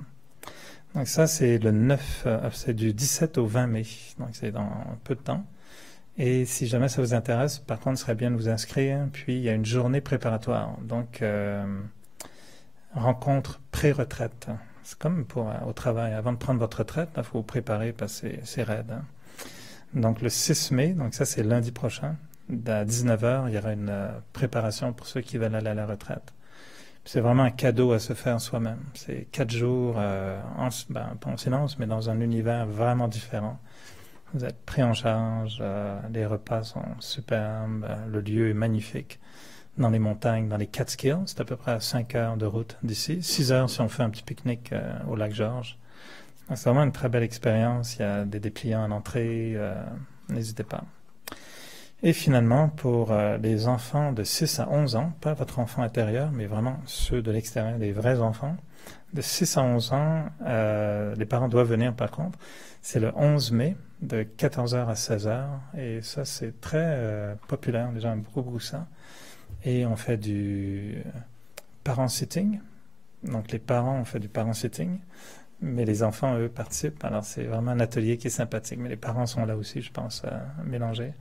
Donc ça, c'est le 9, c'est du 17 au 20 mai, donc c'est dans peu de temps. Et si jamais ça vous intéresse, par contre, ce serait bien de vous inscrire. Puis, il y a une journée préparatoire. Donc, rencontre pré-retraite. C'est comme au travail. Avant de prendre votre retraite, il faut vous préparer parce que c'est raide. Hein. Donc, le 6 mai, donc ça, c'est lundi prochain, à 19h, il y aura une préparation pour ceux qui veulent aller à la retraite. C'est vraiment un cadeau à se faire soi-même. C'est 4 jours, pas en silence, mais dans un univers vraiment différent. Vous êtes pris en charge, les repas sont superbes, le lieu est magnifique. Dans les montagnes, dans les Catskills, c'est à peu près à 5 heures de route d'ici. 6 heures si on fait un petit pique-nique au lac Georges. C'est vraiment une très belle expérience. Il y a des dépliants à l'entrée, n'hésitez pas. Et finalement, pour les enfants de 6 à 11 ans, pas votre enfant intérieur, mais vraiment ceux de l'extérieur, les vrais enfants, de 6 à 11 ans, les parents doivent venir par contre. C'est le 11 mai, de 14h à 16h, et ça c'est très populaire, les gens aiment beaucoup ça. Et on fait du parent sitting, donc les parents on fait du parent sitting, mais les enfants eux participent, alors c'est vraiment un atelier qui est sympathique, mais les parents sont là aussi je pense mélangés,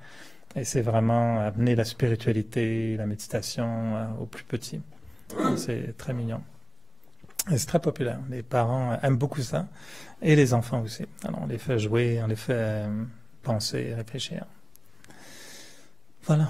et c'est vraiment amener la spiritualité, la méditation aux plus petits, c'est très mignon. Et c'est très populaire. Les parents aiment beaucoup ça. Et les enfants aussi. Alors, on les fait jouer, on les fait penser, réfléchir. Voilà.